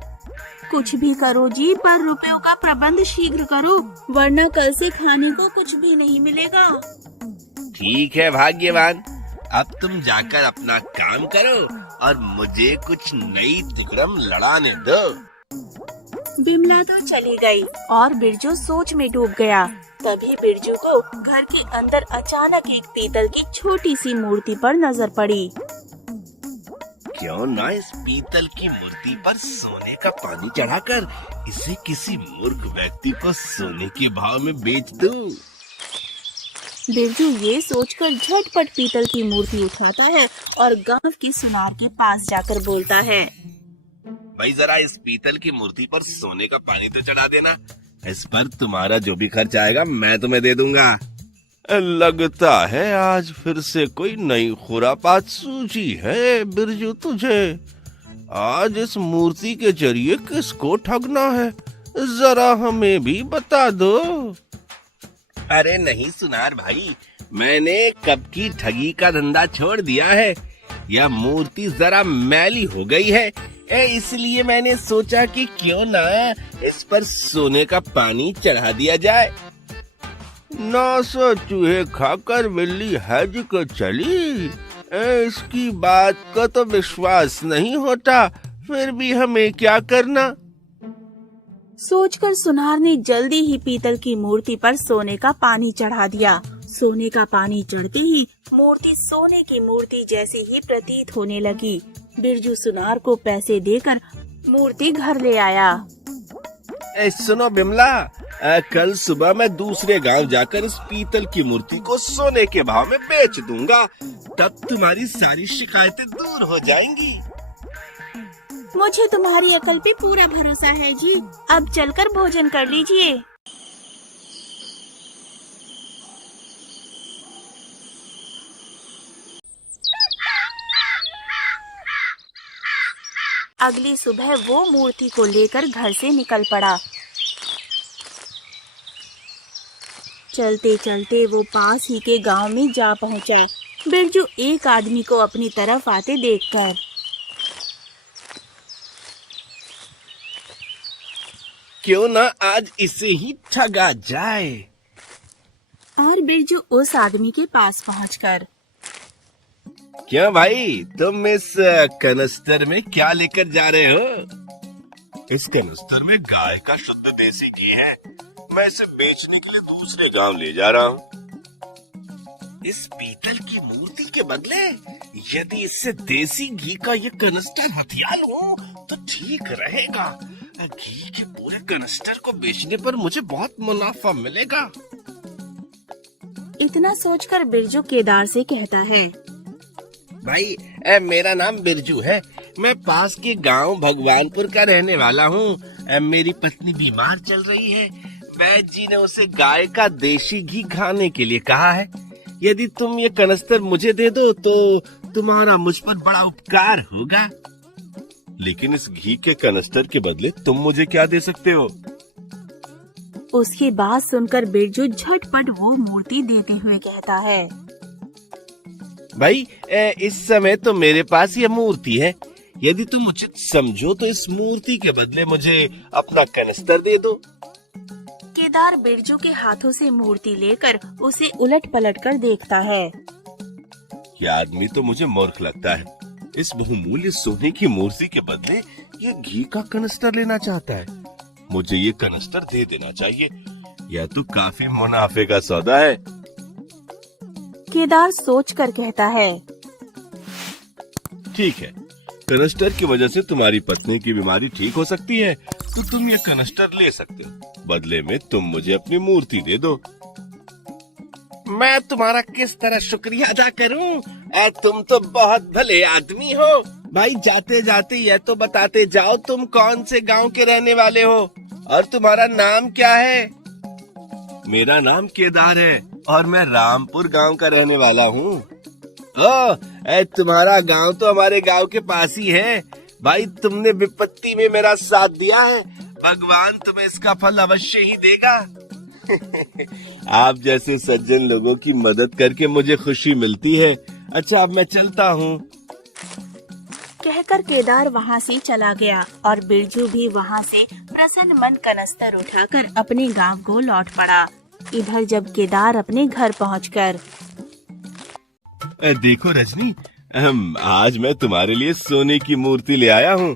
कुछ भी करो जी, पर रुपयों का प्रबंध शीघ्र करो, वरना कल से खाने को कुछ भी नहीं मिलेगा। ठीक है भाग्यवान, अब तुम जाकर अपना काम करो और मुझे कुछ नई तिकड़म लड़ाने दो। बिमला तो चली गई और बिरजू सोच में डूब गया। तभी बिरजू को घर के अंदर अचानक एक पीतल की छोटी सी मूर्ति पर नजर पड़ी। क्यों ना इस पीतल की मूर्ति पर सोने का पानी चढ़ाकर इसे किसी मूर्ख व्यक्ति को सोने के भाव में बेच दूं। बिरजू ये सोचकर झटपट पीतल की मूर्ति उठाता है और गांव के सुनार के पास जाकर बोलता है, भाई जरा इस पीतल की मूर्ति पर सोने का पानी तो चढ़ा देना, इस पर तुम्हारा जो भी खर्च आएगा मैं तुम्हें दे दूंगा। लगता है आज फिर से कोई नई खुरापात सूझी है बिरजू तुझे। आज इस मूर्ति के जरिए किसको ठगना है, जरा हमें भी बता दो। अरे नहीं सुनार भाई, मैंने कब की ठगी का धंधा छोड़ दिया है। यह मूर्ति जरा मैली हो गई है, इसलिए मैंने सोचा कि क्यों ना इस पर सोने का पानी चढ़ा दिया जाए। 900 चूहे खाकर बिल्ली हज को चली, इसकी बात को तो विश्वास नहीं होता, फिर भी हमें क्या करना। सोचकर सुनार ने जल्दी ही पीतल की मूर्ति पर सोने का पानी चढ़ा दिया। सोने का पानी चढ़ते ही मूर्ति सोने की मूर्ति जैसी ही प्रतीत होने लगी। बिरजू सुनार को पैसे देकर मूर्ति घर ले आया। सुनो बिमला, कल सुबह मैं दूसरे गांव जाकर इस पीतल की मूर्ति को सोने के भाव में बेच दूंगा, तब तुम्हारी सारी शिकायतें दूर हो जाएंगी। मुझे तुम्हारी अकल पे पूरा भरोसा है जी, अब चलकर भोजन कर लीजिए। अगली सुबह वो मूर्ति को लेकर घर से निकल पड़ा। चलते चलते वो पास ही के गांव में जा पहुंचा। बिरजू एक आदमी को अपनी तरफ आते देखकर, क्यों ना आज इसे ही ठगा जाए। और बिरजू उस आदमी के पास पहुंचकर, क्या भाई, तुम इस कनस्तर में क्या लेकर जा रहे हो? इस कनस्तर में गाय का शुद्ध देसी घी है। मैं इसे बेचने के लिए दूसरे गांव ले जा रहा हूँ। इस पीतल की मूर्ति के बदले यदि इससे देसी घी का ये कनस्तर हथिया लूं तो ठीक रहेगा। घी के पूरे कनस्तर को बेचने पर मुझे बहुत मुनाफा मिलेगा। इतना सोचकर बिरजू केदार से कहता है, भाई, मेरा नाम बिरजू है। मैं पास के गांव भगवानपुर का रहने वाला हूँ। मेरी पत्नी बीमार चल रही है। वैद्य जी ने उसे गाय का देशी घी खाने के लिए कहा है। यदि तुम ये कनस्तर मुझे दे दो तो तुम्हारा मुझ पर बड़ा उपकार होगा। लेकिन इस घी के कनस्तर के बदले तुम मुझे क्या दे सकते हो? उसकी बात सुनकर बिरजू झटपट वो मूर्ति देते हुए कहता है, भाई, इस समय तो मेरे पास ये मूर्ति है। यदि तुम उचित समझो तो इस मूर्ति के बदले मुझे अपना कनस्तर दे दो। केदार बिरजू के हाथों से मूर्ति लेकर उसे उलट पलट कर देखता है। ये आदमी तो मुझे मूर्ख लगता है। इस बहुमूल्य सोने की मूर्ति के बदले ये घी का कनस्तर लेना चाहता है। मुझे ये कनस्तर दे देना चाहिए। यह तो काफी मुनाफे का सौदा है। केदार सोचकर कहता है, ठीक है, कनस्टर की वजह से तुम्हारी पत्नी की बीमारी ठीक हो सकती है तो तुम ये कनस्टर ले सकते हो। बदले में तुम मुझे अपनी मूर्ति दे दो। मैं तुम्हारा किस तरह शुक्रिया अदा करूं? तुम तो बहुत भले आदमी हो। भाई, जाते जाते यह तो बताते जाओ, तुम कौन से गांव के रहने वाले हो और तुम्हारा नाम क्या है? मेरा नाम केदार है और मैं रामपुर गांव का रहने वाला हूँ। तुम्हारा गांव तो हमारे गांव के पास ही है। भाई, तुमने विपत्ति में मेरा साथ दिया है। भगवान तुम्हें इसका फल अवश्य ही देगा। आप जैसे सज्जन लोगों की मदद करके मुझे खुशी मिलती है। अच्छा, अब मैं चलता हूँ। कहकर केदार वहाँ से चला गया और बिरजू भी वहाँ से प्रसन्न मन कनस्तर उठाकर अपने गांव को लौट पड़ा। इधर जब केदार अपने घर पहुंचकर, देखो रजनी, आज मैं तुम्हारे लिए सोने की मूर्ति ले आया हूँ।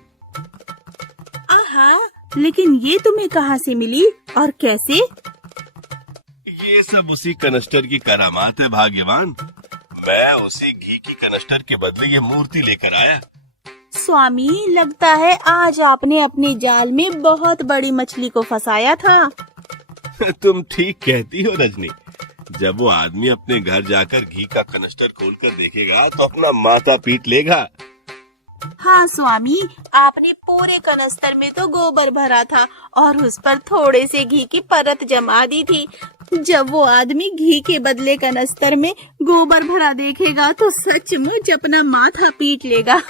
आहा, लेकिन ये तुम्हें कहाँ से मिली और कैसे? ये सब उसी कनस्टर की करामात है भाग्यवान। मैं उसी घी की कनस्टर के बदले ये मूर्ति लेकर आया। स्वामी, लगता है आज आपने अपने जाल में बहुत बड़ी मछली को फंसाया था। तुम ठीक कहती हो रजनी। जब वो आदमी अपने घर जाकर घी का कनस्टर खोलकर देखेगा तो अपना माथा पीट लेगा। हाँ स्वामी, आपने पूरे कनस्तर में तो गोबर भरा था और उस पर थोड़े से घी की परत जमा दी थी। जब वो आदमी घी के बदले कनस्तर में गोबर भरा देखेगा तो सचमुच अपना माथा पीट लेगा।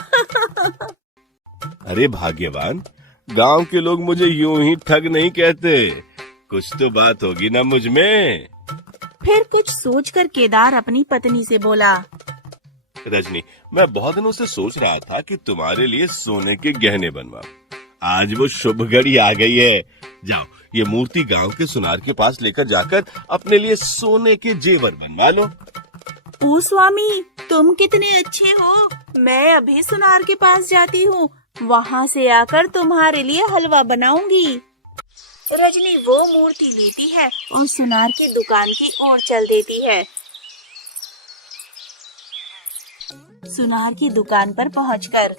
अरे भाग्यवान, गांव के लोग मुझे यूं ही ठग नहीं कहते। कुछ तो बात होगी ना मुझ में। फिर कुछ सोचकर केदार अपनी पत्नी से बोला, रजनी, मैं बहुत दिनों से सोच रहा था कि तुम्हारे लिए सोने के गहने बनवाऊं। आज वो शुभ घड़ी आ गई है। जाओ, ये मूर्ति गांव के सुनार के पास लेकर जाकर अपने लिए सोने के जेवर बनवा लो। ओ स्वामी, तुम कितने अच्छे हो। मैं अभी सुनार के पास जाती हूँ, वहाँ से आकर तुम्हारे लिए हलवा बनाऊंगी। रजनी वो मूर्ति लेती है और सुनार की दुकान की ओर चल देती है। सुनार की दुकान पर पहुंचकर,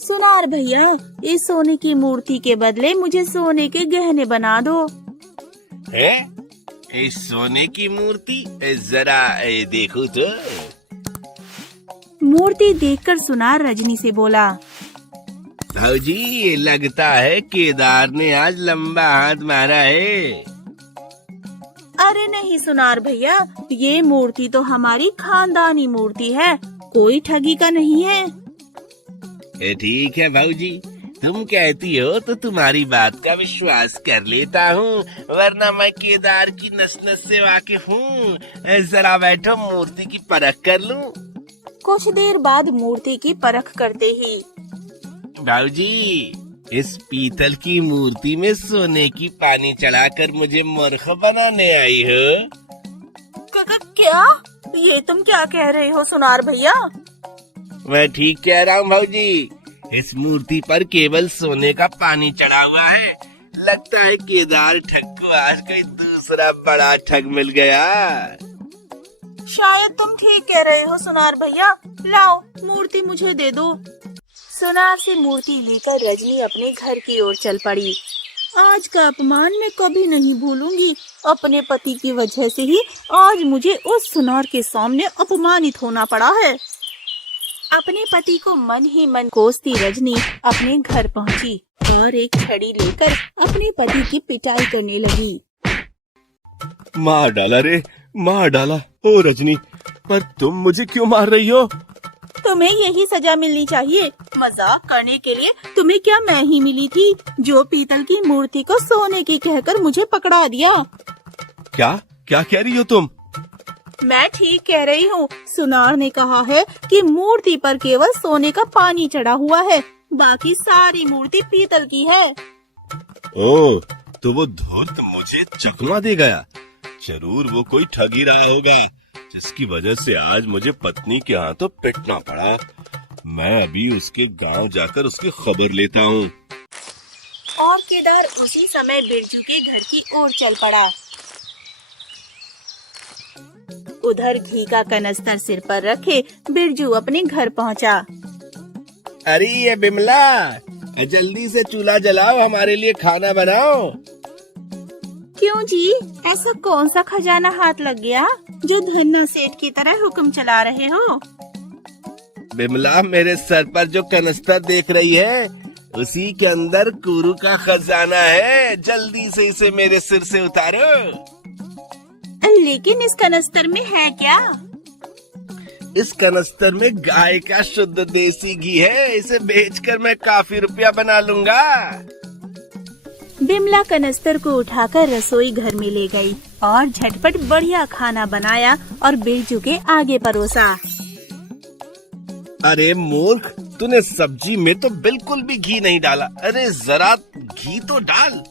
सुनार भैया, इस सोने की मूर्ति के बदले मुझे सोने के गहने बना दो। है? इस सोने की मूर्ति जरा देखो तो। मूर्ति देखकर सुनार रजनी से बोला, भाऊजी, लगता है केदार ने आज लंबा हाथ मारा है। अरे नहीं सुनार भैया, ये मूर्ति तो हमारी खानदानी मूर्ति है, कोई ठगी का नहीं है। ठीक है भाऊजी, तुम कहती हो तो तुम्हारी बात का विश्वास कर लेता हूँ, वरना मैं केदार की नस नस से वाकिफ हूँ। जरा बैठो, मूर्ति की परख कर लूं। कुछ देर बाद मूर्ति की परख करते ही बाबूजी, इस पीतल की मूर्ति में सोने की पानी चढ़ाकर मुझे मूर्ख बनाने आई हो? क्या? ये तुम क्या कह रहे हो सुनार भैया? मैं ठीक कह रहा हूँ भाऊजी। इस मूर्ति पर केवल सोने का पानी चढ़ा हुआ है। लगता है केदार ठग को आज कोई दूसरा बड़ा ठग मिल गया। शायद तुम ठीक कह रहे हो सुनार भैया। लाओ मूर्ति मुझे दे दो। सुनार से मूर्ति लेकर रजनी अपने घर की ओर चल पड़ी। आज का अपमान मैं कभी नहीं भूलूंगी। अपने पति की वजह से ही आज मुझे उस सुनार के सामने अपमानित होना पड़ा है। अपने पति को मन ही मन कोसती रजनी अपने घर पहुंची और एक छड़ी लेकर अपने पति की पिटाई करने लगी। मार डाला रे, मार डाला। ओ रजनी, पर तुम मुझे क्यों मार रही हो? तुम्हें यही सजा मिलनी चाहिए। मजाक करने के लिए तुम्हें क्या मैं ही मिली थी, जो पीतल की मूर्ति को सोने की कहकर मुझे पकड़ा दिया। क्या क्या कह रही हो तुम? मैं ठीक कह रही हूँ। सुनार ने कहा है कि मूर्ति पर केवल सोने का पानी चढ़ा हुआ है, बाकी सारी मूर्ति पीतल की है। ओह, तो वो धूर्त मुझे चकमा दे गया। जरूर वो कोई ठग ही रहा होगा, जिसकी वजह से आज मुझे पत्नी के हाथों पिटना पड़ा। मैं अभी उसके गांव जाकर उसकी खबर लेता हूँ। और केदार उसी समय बिरजू के घर की ओर चल पड़ा। उधर घी का कनस्तर सिर पर रखे बिरजू अपने घर पहुंचा। अरे ये बिमला, जल्दी से चूल्हा जलाओ, हमारे लिए खाना बनाओ। क्यों जी, ऐसा कौन सा खजाना हाथ लग गया जो धन्ना सेठ की तरह हुक्म चला रहे हो? बिमला, मेरे सर पर जो कनस्तर देख रही है, उसी के अंदर कुरू का खजाना है। जल्दी से इसे मेरे सिर से उतारो। लेकिन इस कनस्तर में है क्या? इस कनस्तर में गाय का शुद्ध देसी घी है। इसे बेचकर मैं काफी रुपया बना लूंगा। बिमला कनस्तर को उठाकर रसोई घर में ले गई और झटपट बढ़िया खाना बनाया और बिरजू के आगे परोसा। अरे मूर्ख, तूने सब्जी में तो बिल्कुल भी घी नहीं डाला। अरे जरा घी तो डाल।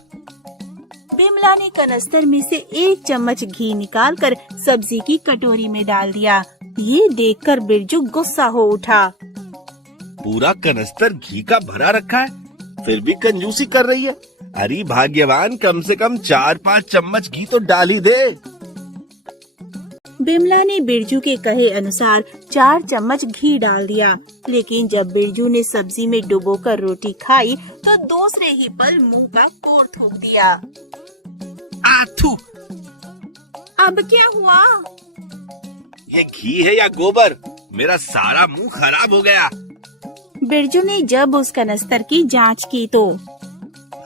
बिमला ने कनस्तर में से 1 चम्मच घी निकालकर सब्जी की कटोरी में डाल दिया। ये देखकर बिरजू गुस्सा हो उठा। पूरा कनस्तर घी का भरा रखा है, फिर भी कंजूसी कर रही है। अरे भाग्यवान, कम से कम 4-5 चम्मच घी तो डाल ही दे। बिमला ने बिरजू के कहे अनुसार 4 चम्मच घी डाल दिया, लेकिन जब बिरजू ने सब्जी में डुबोकर रोटी खाई तो दूसरे ही पल मुंह का कोर थूक दिया। आथू! अब क्या हुआ? ये घी है या गोबर? मेरा सारा मुंह खराब हो गया। बिरजू ने जब उस कनस्तर की जांच की तो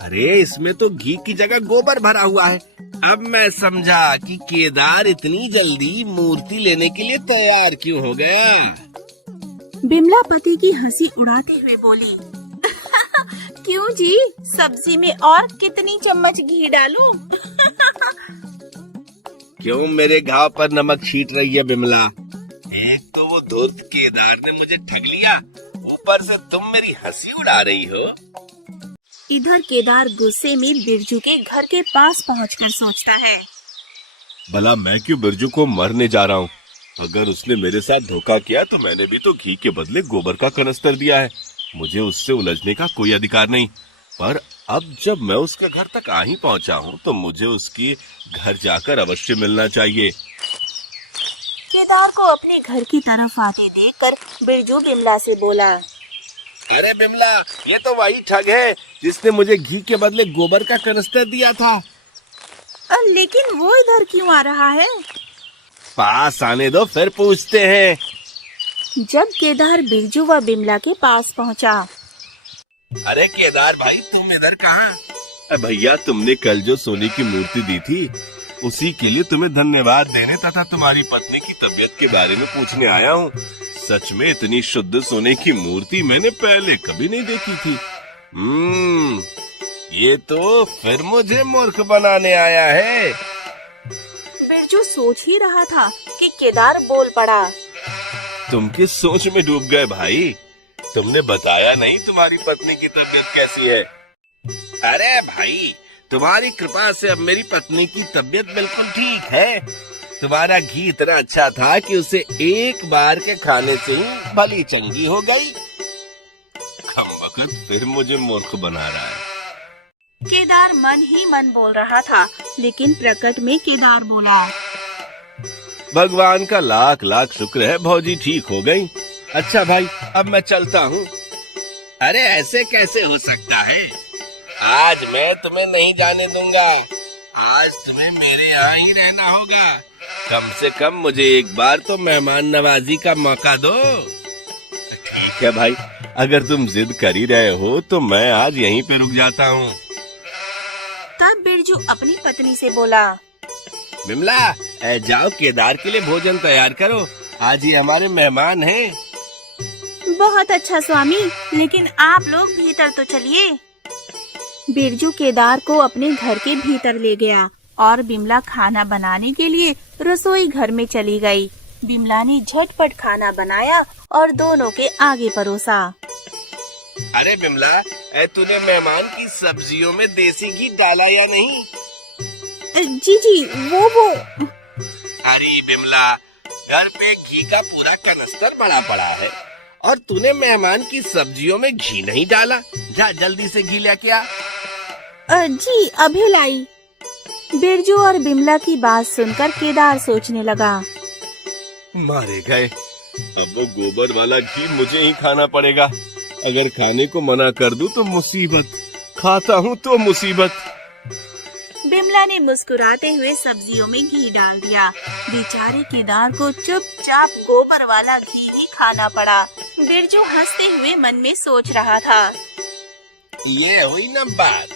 अरे इसमें तो घी की जगह गोबर भरा हुआ है। अब मैं समझा कि केदार इतनी जल्दी मूर्ति लेने के लिए तैयार क्यों हो गया। बिमला पति की हंसी उड़ाते हुए बोली, क्यों जी, सब्जी में और कितनी चम्मच घी डालूं? क्यों मेरे घाव पर नमक छीट रही है बिमला? एक तो वो धूर्त केदार ने मुझे ठग लिया, ऊपर से तुम मेरी हंसी उड़ा रही हो। इधर केदार गुस्से में बिरजू के घर के पास पहुंचकर सोचता है, भला मैं क्यों बिरजू को मरने जा रहा हूँ? अगर उसने मेरे साथ धोखा किया तो मैंने भी तो घी के बदले गोबर का कनस्तर दिया है। मुझे उससे उलझने का कोई अधिकार नहीं। पर अब जब मैं उसके घर तक आ ही पहुँचा हूँ तो मुझे उसके घर जाकर अवश्य मिलना चाहिए। केदार को अपने घर की तरफ आते देखकर बिरजू बिमला से बोला, अरे बिमला, ये तो वही ठग है जिसने मुझे घी के बदले गोबर का कनस्तर दिया था। लेकिन वो इधर क्यों आ रहा है? पास आने दो, फिर पूछते हैं। जब केदार बिरजू व बिमला के पास पहुंचा, अरे केदार भाई, तुम इधर कहाँ? भैया, तुमने कल जो सोने की मूर्ति दी थी, उसी के लिए तुम्हें धन्यवाद देने तथा तुम्हारी पत्नी की तबीयत के बारे में पूछने आया हूँ। सच में इतनी शुद्ध सोने की मूर्ति मैंने पहले कभी नहीं देखी थी। ये तो फिर मुझे मूर्ख बनाने आया है। बिरजू सोच ही रहा था कि केदार बोल पड़ा। तुम किस सोच में डूब गए भाई? तुमने बताया नहीं तुम्हारी पत्नी की तबीयत कैसी है? अरे भाई, तुम्हारी कृपा से अब मेरी पत्नी की तबीयत बिल्कुल ठीक है। तुम्हारा घी इतना अच्छा था कि उसे एक बार के खाने से ही भली चंगी हो गई। कमबख्त फिर मुझे मूर्ख बना रहा है। केदार मन ही मन बोल रहा था, लेकिन प्रकट में केदार बोला। भगवान का लाख लाख शुक्र है भौजी ठीक हो गई। अच्छा भाई, अब मैं चलता हूँ। अरे ऐसे कैसे हो सकता है? आज मैं तुम्हें नहीं जाने दूंगा। आज तुम्हें मेरे यहाँ ही रहना होगा। कम से कम मुझे एक बार तो मेहमान नवाजी का मौका दो। ठीक है भाई, अगर तुम जिद कर ही रहे हो तो मैं आज यहीं पे रुक जाता हूँ। तब बिरजू अपनी पत्नी से बोला। बिमला, जाओ केदार के लिए भोजन तैयार करो। आज ये हमारे मेहमान हैं। बहुत अच्छा स्वामी, लेकिन आप लोग भीतर तो चलिए। बिरजू केदार को अपने घर के भीतर ले गया और बिमला खाना बनाने के लिए रसोई घर में चली गई। बिमला ने झटपट खाना बनाया और दोनों के आगे परोसा। अरे बिमला, तूने मेहमान की सब्जियों में देसी घी डाला या नहीं? जी जी, वो अरे बिमला, घर पे घी का पूरा कनस्तर बड़ा पड़ा है और तूने मेहमान की सब्जियों में घी नहीं डाला। जा जल्दी से घी लेके आ। जी अभी लाई। बिरजू और बिमला की बात सुनकर केदार सोचने लगा। मारे गए, अब वो गोबर वाला घी मुझे ही खाना पड़ेगा। अगर खाने को मना कर दूं तो मुसीबत, खाता हूँ तो मुसीबत। बिमला ने मुस्कुराते हुए सब्जियों में घी डाल दिया। बेचारे केदार को चुपचाप गोबर वाला घी ही खाना पड़ा। बिरजू हंसते हुए मन में सोच रहा था। ये हुई ना बात,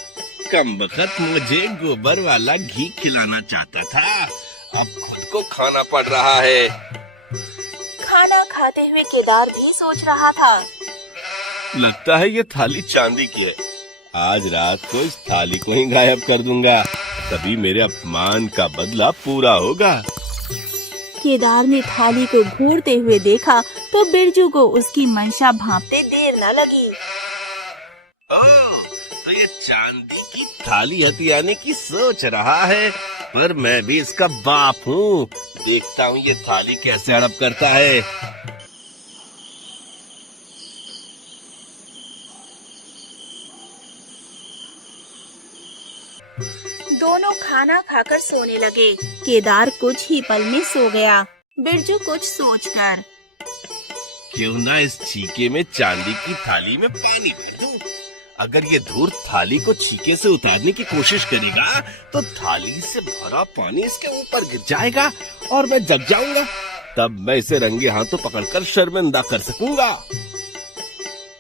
कमबख्त मुझे गोबर वाला घी खिलाना चाहता था, अब खुद को खाना पड़ रहा है। खाना खाते हुए केदार भी सोच रहा था। लगता है ये थाली चांदी की है। आज रात को इस थाली को ही गायब कर दूंगा, तभी मेरे अपमान का बदला पूरा होगा। केदार ने थाली को घूरते हुए देखा तो बिरजू को उसकी मंशा भांपते देर न लगी। ओह, तो ये चांदी की थाली हथियाने की सोच रहा है, पर मैं भी इसका बाप हूँ। देखता हूँ ये थाली कैसे हड़प करता है। दोनों खाना खाकर सोने लगे। केदार कुछ ही पल में सो गया। बिरजू कुछ सोचकर, क्यों ना इस छीके में चांदी की थाली में पानी भर दूं। अगर ये धूर्त थाली को छीके से उतारने की कोशिश करेगा तो थाली से भरा पानी इसके ऊपर गिर जाएगा और मैं जग जाऊंगा। तब मैं इसे रंगे हाथों पकड़कर शर्मिंदा कर सकूंगा।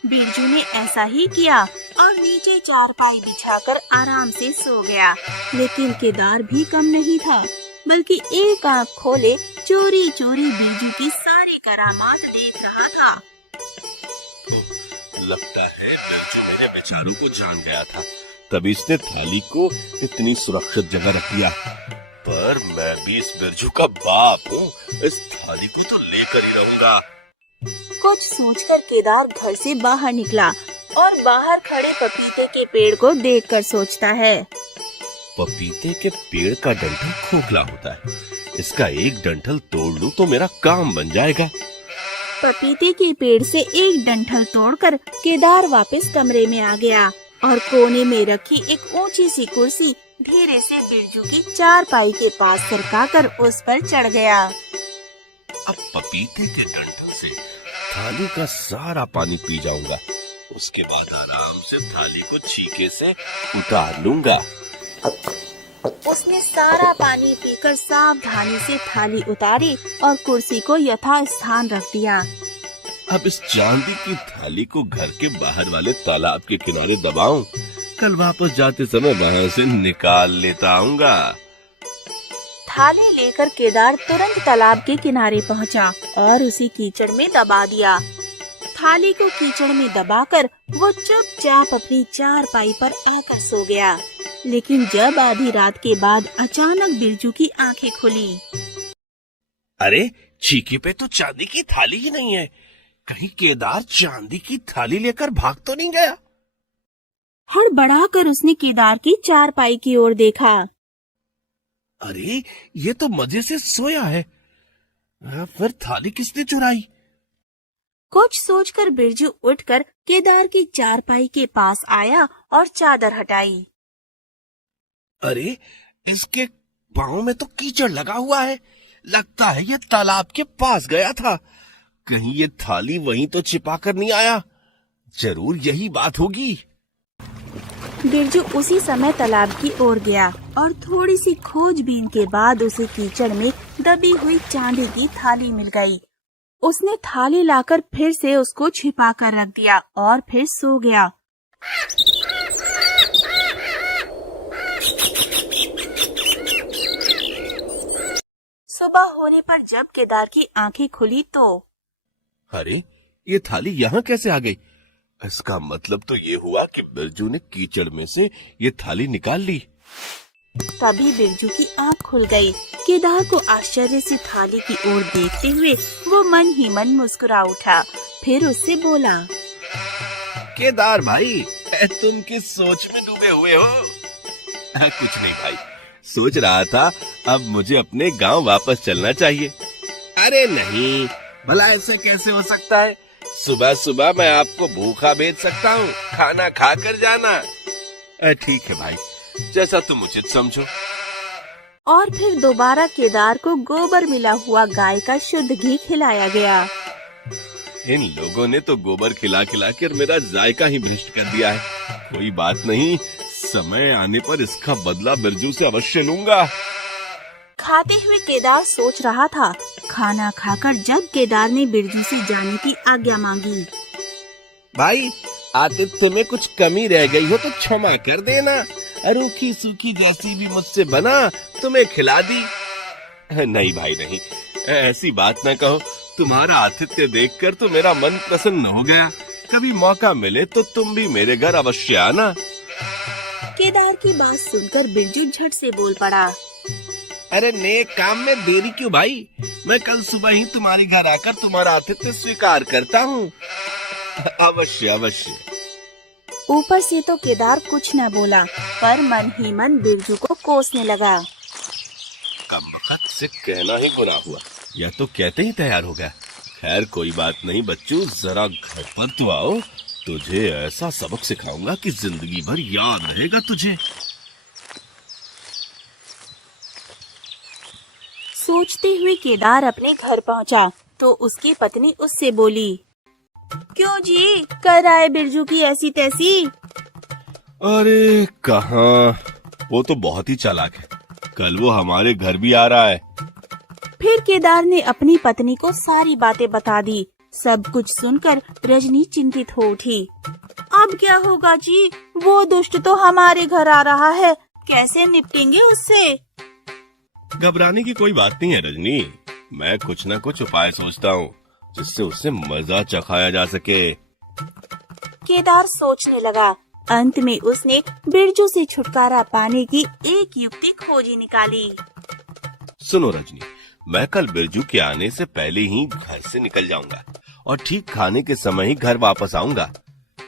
बिरजू ने ऐसा ही किया और नीचे चारपाई बिछाकर आराम से सो गया। लेकिन केदार भी कम नहीं था, बल्कि एक आंख खोले चोरी चोरी बिरजू की सारी करामात देख रहा था। लगता है बिरजू मेरे बेचारों को जान गया था, तभी इसने थाली को इतनी सुरक्षित जगह रख दिया। पर मैं भी इस बिरजू का बाप हूँ, इस थाली को तो लेकर ही रहूंगा। कुछ सोचकर केदार घर से बाहर निकला और बाहर खड़े पपीते के पेड़ को देखकर सोचता है। पपीते के पेड़ का डंठल खोखला होता है, इसका एक डंठल तोड़ लूं तो मेरा काम बन जाएगा। पपीते के पेड़ से एक डंठल तोड़कर केदार वापस कमरे में आ गया और कोने में रखी एक ऊंची सी कुर्सी धीरे से बिरजू की चारपाई के पास सरकाकर उस पर चढ़ गया। अब पपीते के डंठल से थाली का सारा पानी पी जाऊंगा, उसके बाद आराम से थाली को छीके से उतार लूंगा। उसने सारा पानी पीकर सावधानी से थाली उतारी और कुर्सी को यथास्थान रख दिया। अब इस चांदी की थाली को घर के बाहर वाले तालाब के किनारे दबाऊं, कल वापस जाते समय वहाँ से निकाल लेता आऊंगा। थाली लेकर केदार तुरंत तालाब के किनारे पहुँचा और उसी कीचड़ में दबा दिया। थाली को कीचड़ में दबाकर वो चुपचाप अपनी चारपाई पर आकर सो गया। लेकिन जब आधी रात के बाद अचानक बिरजू की आंखें खुली। अरे चीकी पे तो चांदी की थाली ही नहीं है। कहीं केदार चांदी की थाली लेकर भाग तो नहीं गया? हड़बड़ाकर उसने केदार की चारपाई की ओर देखा। अरे ये तो मजे से सोया है। फिर थाली किसने चुराई? कुछ सोचकर बिरजू उठकर केदार की चारपाई के पास आया और चादर हटाई। अरे इसके पाँव में तो कीचड़ लगा हुआ है। लगता है ये तालाब के पास गया था। कहीं ये थाली वहीं तो छिपा कर नहीं आया। जरूर यही बात होगी। बिरजू उसी समय तालाब की ओर गया और थोड़ी सी खोजबीन के बाद उसे कीचड़ में दबी हुई चांदी की थाली मिल गई। उसने थाली लाकर फिर से उसको छिपा कर रख दिया और फिर सो गया। सुबह होने पर जब केदार की आंखें खुली तो अरे ये थाली यहाँ कैसे आ गई? इसका मतलब तो ये हुआ कि बिरजू ने कीचड़ में से ये थाली निकाल ली। तभी बिरजू की आंख खुल गई। केदार को आश्चर्य से थाली की ओर देखते हुए वो मन ही मन मुस्कुरा उठा। फिर उससे बोला, केदार भाई, तुम किस सोच में डूबे हुए हो? कुछ नहीं भाई, सोच रहा था अब मुझे अपने गांव वापस चलना चाहिए। अरे नहीं, भला ऐसा कैसे हो सकता है? सुबह सुबह मैं आपको भूखा भेज सकता हूँ, खाना खा कर जाना। ठीक है भाई, जैसा तुम उचित समझो। और फिर दोबारा केदार को गोबर मिला हुआ गाय का शुद्ध घी खिलाया गया। इन लोगों ने तो गोबर खिला खिला कर मेरा जायका ही भ्रष्ट कर दिया है। कोई बात नहीं, समय आने पर इसका बदला बिरजू से अवश्य लूंगा। खाते हुए केदार सोच रहा था। खाना खाकर जब केदार ने बिरजू से जाने की आज्ञा मांगी। भाई, आतिथ्य में कुछ कमी रह गई हो तो क्षमा कर देना। रूखी सूखी जैसी भी मुझसे बना तुम्हें खिला दी। नहीं भाई नहीं, ऐसी बात न कहो। तुम्हारा आतिथ्य देखकर तो मेरा मन प्रसन्न हो गया। कभी मौका मिले तो तुम भी मेरे घर अवश्य आना। केदार की बात सुनकर बिरजू झट से बोल पड़ा। अरे नेक काम में देरी क्यों भाई? मैं कल सुबह ही तुम्हारे घर आकर तुम्हारा आतिथ्य स्वीकार करता हूँ। अवश्य अवश्य। ऊपर से तो केदार कुछ न बोला, पर मन ही मन बिरजू को कोसने लगा। कमबख्त से कहना ही गुनाह हुआ, या तो कहते ही तैयार हो गया। खैर कोई बात नहीं बच्चों, जरा घर पर तो आओ। तुझे ऐसा सबक सिखाऊंगा कि जिंदगी भर याद रहेगा तुझे। सोचते हुए केदार अपने घर पहुंचा तो उसकी पत्नी उससे बोली, क्यों जी, कर आए बिरजू की ऐसी तैसी? अरे कहाँ, वो तो बहुत ही चालाक है। कल वो हमारे घर भी आ रहा है। फिर केदार ने अपनी पत्नी को सारी बातें बता दी। सब कुछ सुनकर रजनी चिंतित हो उठी। अब क्या होगा जी? वो दुष्ट तो हमारे घर आ रहा है, कैसे निपटेंगे उससे? घबराने की कोई बात नहीं है रजनी। मैं कुछ न कुछ उपाय सोचता हूँ जिससे उससे मजा चखाया जा सके। केदार सोचने लगा। अंत में उसने बिरजू से छुटकारा पाने की एक युक्ति खोजी निकाली। सुनो रजनी, मैं कल बिरजू के आने से पहले ही घर से निकल जाऊंगा और ठीक खाने के समय ही घर वापस आऊंगा।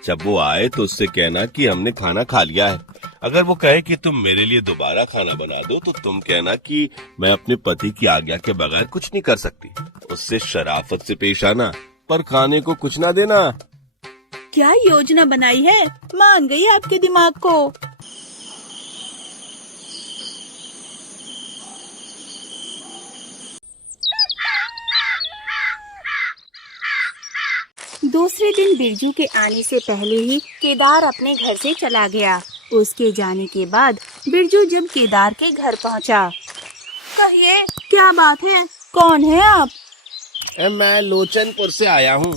जब वो आए तो उससे कहना कि हमने खाना खा लिया है। अगर वो कहे कि तुम मेरे लिए दोबारा खाना बना दो तो तुम कहना कि मैं अपने पति की आज्ञा के बगैर कुछ नहीं कर सकती। उससे शराफत से पेश आना, पर खाने को कुछ ना देना। क्या योजना बनाई है? मान गई आपके दिमाग को। दूसरे दिन बिरजू के आने से पहले ही केदार अपने घर से चला गया। उसके जाने के बाद बिरजू जब केदार के घर पहुंचा, कहिए क्या बात है, कौन है आप? मैं लोचनपुर से आया हूँ।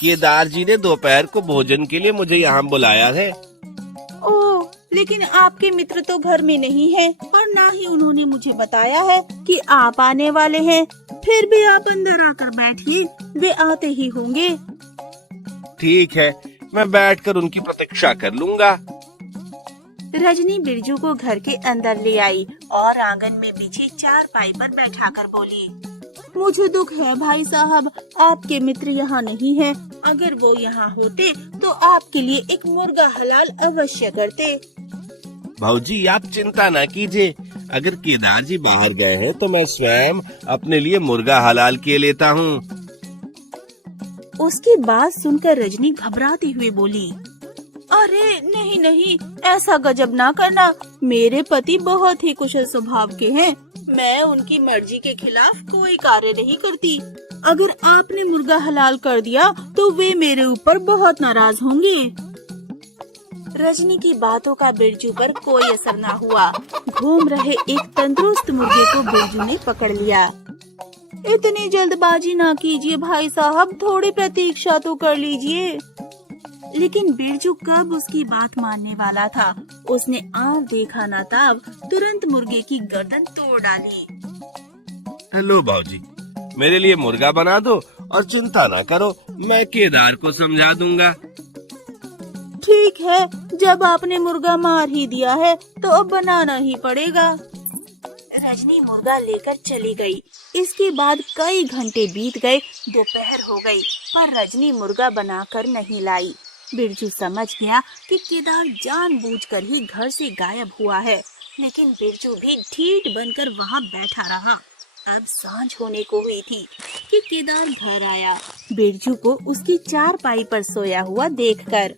केदार जी ने दोपहर को भोजन के लिए मुझे यहाँ बुलाया है। ओह, लेकिन आपके मित्र तो घर में नहीं है और ना ही उन्होंने मुझे बताया है कि आप आने वाले हैं। फिर भी आप अंदर आकर बैठिए, वे आते ही होंगे। ठीक है, मैं बैठकर उनकी प्रतीक्षा कर लूंगा। रजनी बिरजू को घर के अंदर ले आई और आंगन में बिछी चारपाई पर बैठाकर बोली, मुझे दुख है भाई साहब, आपके मित्र यहाँ नहीं हैं। अगर वो यहाँ होते तो आपके लिए एक मुर्गा हलाल अवश्य करते। भाऊजी आप चिंता न कीजिए, अगर केदार जी बाहर गए हैं तो मैं स्वयं अपने लिए मुर्गा हलाल किए लेता हूँ। उसकी बात सुनकर रजनी घबराती हुई बोली, अरे नहीं नहीं, ऐसा गजब ना करना। मेरे पति बहुत ही कुशल स्वभाव के हैं, मैं उनकी मर्जी के खिलाफ कोई कार्य नहीं करती। अगर आपने मुर्गा हलाल कर दिया तो वे मेरे ऊपर बहुत नाराज होंगे। रजनी की बातों का बिरजू पर कोई असर ना हुआ। घूम रहे एक तंदुरुस्त मुर्गे को बिरजू ने पकड़ लिया। इतनी जल्दबाजी ना कीजिए भाई साहब, थोड़ी प्रतीक्षा तो कर लीजिए। लेकिन बिरजू कब उसकी बात मानने वाला था। उसने आँख देखा ना ताब तुरंत मुर्गे की गर्दन तोड़ डाली। हेलो भाऊजी, मेरे लिए मुर्गा बना दो और चिंता ना करो, मैं केदार को समझा दूंगा। ठीक है, जब आपने मुर्गा मार ही दिया है तो अब बनाना ही पड़ेगा। रजनी मुर्गा लेकर चली गई। इसके बाद कई घंटे बीत गए, दोपहर हो गई, पर रजनी मुर्गा बनाकर नहीं लाई। बिरजू समझ गया कि केदार जानबूझकर ही घर से गायब हुआ है, लेकिन बिरजू भी ढीठ बनकर वहाँ बैठा रहा। अब सांझ होने को हुई थी कि केदार घर आया, बिरजू को उसकी चारपाई पर सोया हुआ देखकर।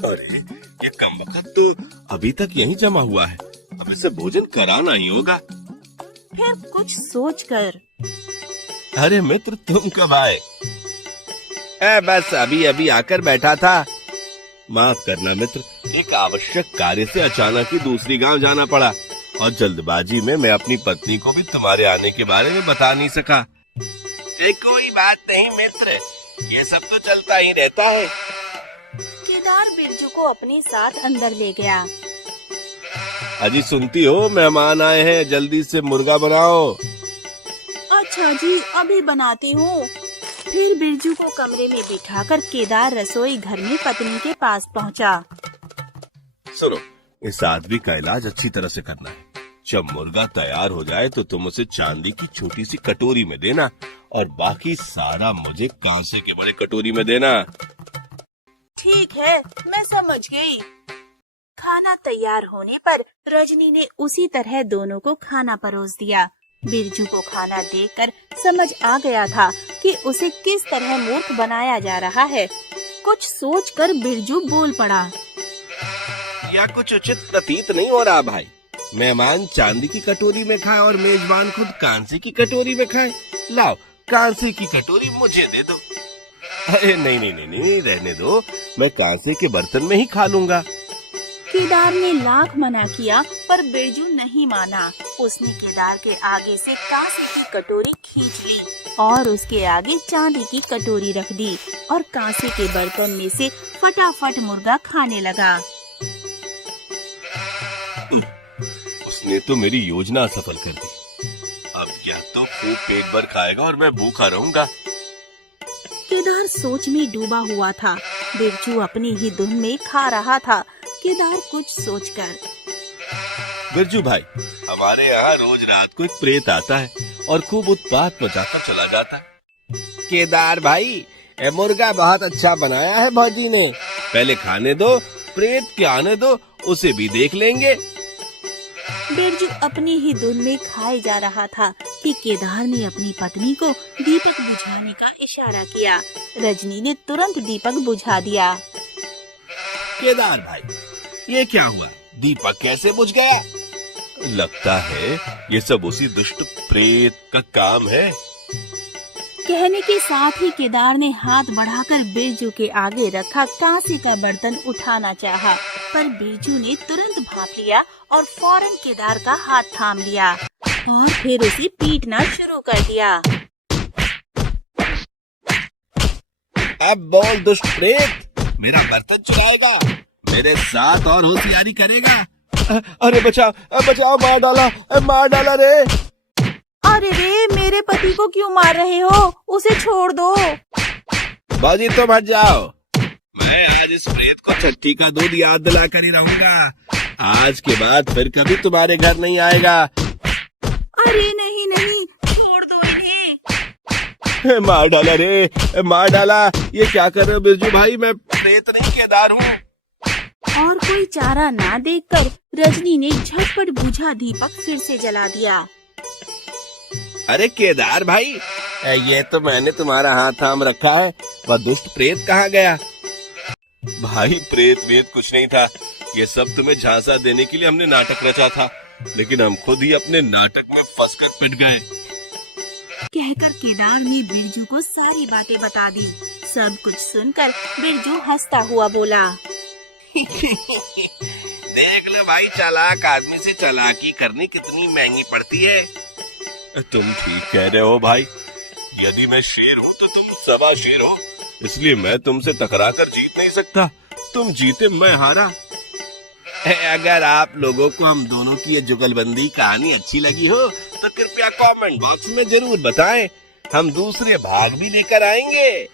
अरे ये कमबख्त तो अभी तक यहीं जमा हुआ है, अब इसे भोजन कराना ही होगा। फिर कुछ सोचकर, अरे मित्र तुम कब आए? बस अभी अभी आकर बैठा था। माफ करना मित्र, एक आवश्यक कार्य से अचानक ही दूसरी गांव जाना पड़ा और जल्दबाजी में मैं अपनी पत्नी को भी तुम्हारे आने के बारे में बता नहीं सका। कोई बात नहीं मित्र, ये सब तो चलता ही रहता है। केदार बिरजू को अपने साथ अंदर ले गया। अजी सुनती हो, मेहमान आए हैं, जल्दी से मुर्गा बनाओ। अच्छा जी, अभी बनाती हूँ। फिर बिरजू को कमरे में बिठाकर केदार रसोई घर में पत्नी के पास पहुँचा। सुनो, इस आदमी का इलाज अच्छी तरह से करना है। जब मुर्गा तैयार हो जाए तो तुम उसे चांदी की छोटी सी कटोरी में देना और बाकी सारा मुझे कांसे के बड़े कटोरी में देना। ठीक है, मैं समझ गई। खाना तैयार होने पर रजनी ने उसी तरह दोनों को खाना परोस दिया। बिरजू को खाना देखकर समझ आ गया था कि उसे किस तरह मूर्ख बनाया जा रहा है। कुछ सोचकर बिरजू बोल पड़ा, या कुछ उचित प्रतीत नहीं हो रहा भाई। मेहमान चांदी की कटोरी में खाए और मेजबान खुद कांसे की कटोरी में खाए। लाओ, कांसे की कटोरी मुझे दे दो। अरे नहीं नहीं नहीं नहीं, रहने दो, मैं कांसे के बर्तन में ही खा लूंगा। केदार ने लाख मना किया पर बिरजू नहीं माना। उसने केदार के आगे से कांसे की कटोरी खींच ली और उसके आगे चांदी की कटोरी रख दी और कांसे के बर्तन में से फटाफट मुर्गा खाने लगा। उसने तो मेरी योजना सफल कर दी। अब या तो खूब पेट भर खाएगा और मैं भूखा रहूंगा। केदार सोच में डूबा हुआ था। बिरजू अपनी ही धुन में खा रहा था। केदार कुछ सोचकर, बिरजू भाई, हमारे यहाँ रोज रात को एक प्रेत आता है और खूब उत्पात मचाकर चला जाता है। केदार भाई, ये मुर्गा बहुत अच्छा बनाया है भौजी ने। पहले खाने दो, प्रेत के आने दो, उसे भी देख लेंगे। बिरजू अपनी ही धुन में खाए जा रहा था कि केदार ने अपनी पत्नी को दीपक बुझाने का इशारा किया। रजनी ने तुरंत दीपक बुझा दिया। केदार भाई, ये क्या हुआ? दीपक कैसे बुझ गया? लगता है ये सब उसी दुष्ट प्रेत का काम है। कहने के साथ ही केदार ने हाथ बढ़ाकर बिरजू के आगे रखा कांसे का बर्तन उठाना चाहा, पर बिरजू ने तुरंत भाप लिया और फौरन केदार का हाथ थाम लिया और फिर उसे पीटना शुरू कर दिया। अब बोल दुष्ट प्रेत, मेरा बर्तन चुराएगा, मेरे साथ और होशियारी करेगा। अरे बचाओ बचाओ, मार डाला रे। अरे रे, मेरे पति को क्यों मार रहे हो? उसे छोड़ दो। बाजी तुम हट जाओ। मैं आज इस प्रेत को छठी का दूध याद दिला कर ही रहूंगा। आज के बाद फिर कभी तुम्हारे घर नहीं आएगा। अरे नहीं नहीं, छोड़ दो इन्हें। मार डाला रे, मार डाला। ये क्या कर रहे हो बिरजू भाई? मैं प्रेत नहीं केदार हूँ। और कोई चारा ना देखकर रजनी ने झटपट बुझा दीपक फिर से जला दिया। अरे केदार भाई, ये तो मैंने तुम्हारा हाथ थाम रखा है। वह दुष्ट प्रेत कहाँ गया? भाई प्रेत वेत कुछ नहीं था। ये सब तुम्हें झांसा देने के लिए हमने नाटक रचा था, लेकिन हम खुद ही अपने नाटक में फंसकर पिट गए। कहकर केदार ने बिरजू को सारी बातें बता दी। सब कुछ सुनकर बिरजू हंसता हुआ बोला, देख लो भाई, चालाक आदमी से चालाकी करनी कितनी महंगी पड़ती है। तुम ठीक कह रहे हो भाई। यदि मैं शेर हूँ तो तुम सवा शेर हो, इसलिए मैं तुमसे टकरा कर जीत नहीं सकता। तुम जीते, मैं हारा। अगर आप लोगों को हम दोनों की ये जुगलबंदी कहानी अच्छी लगी हो तो कृपया कमेंट बॉक्स में जरूर बताएं। हम दूसरे भाग भी लेकर आएंगे।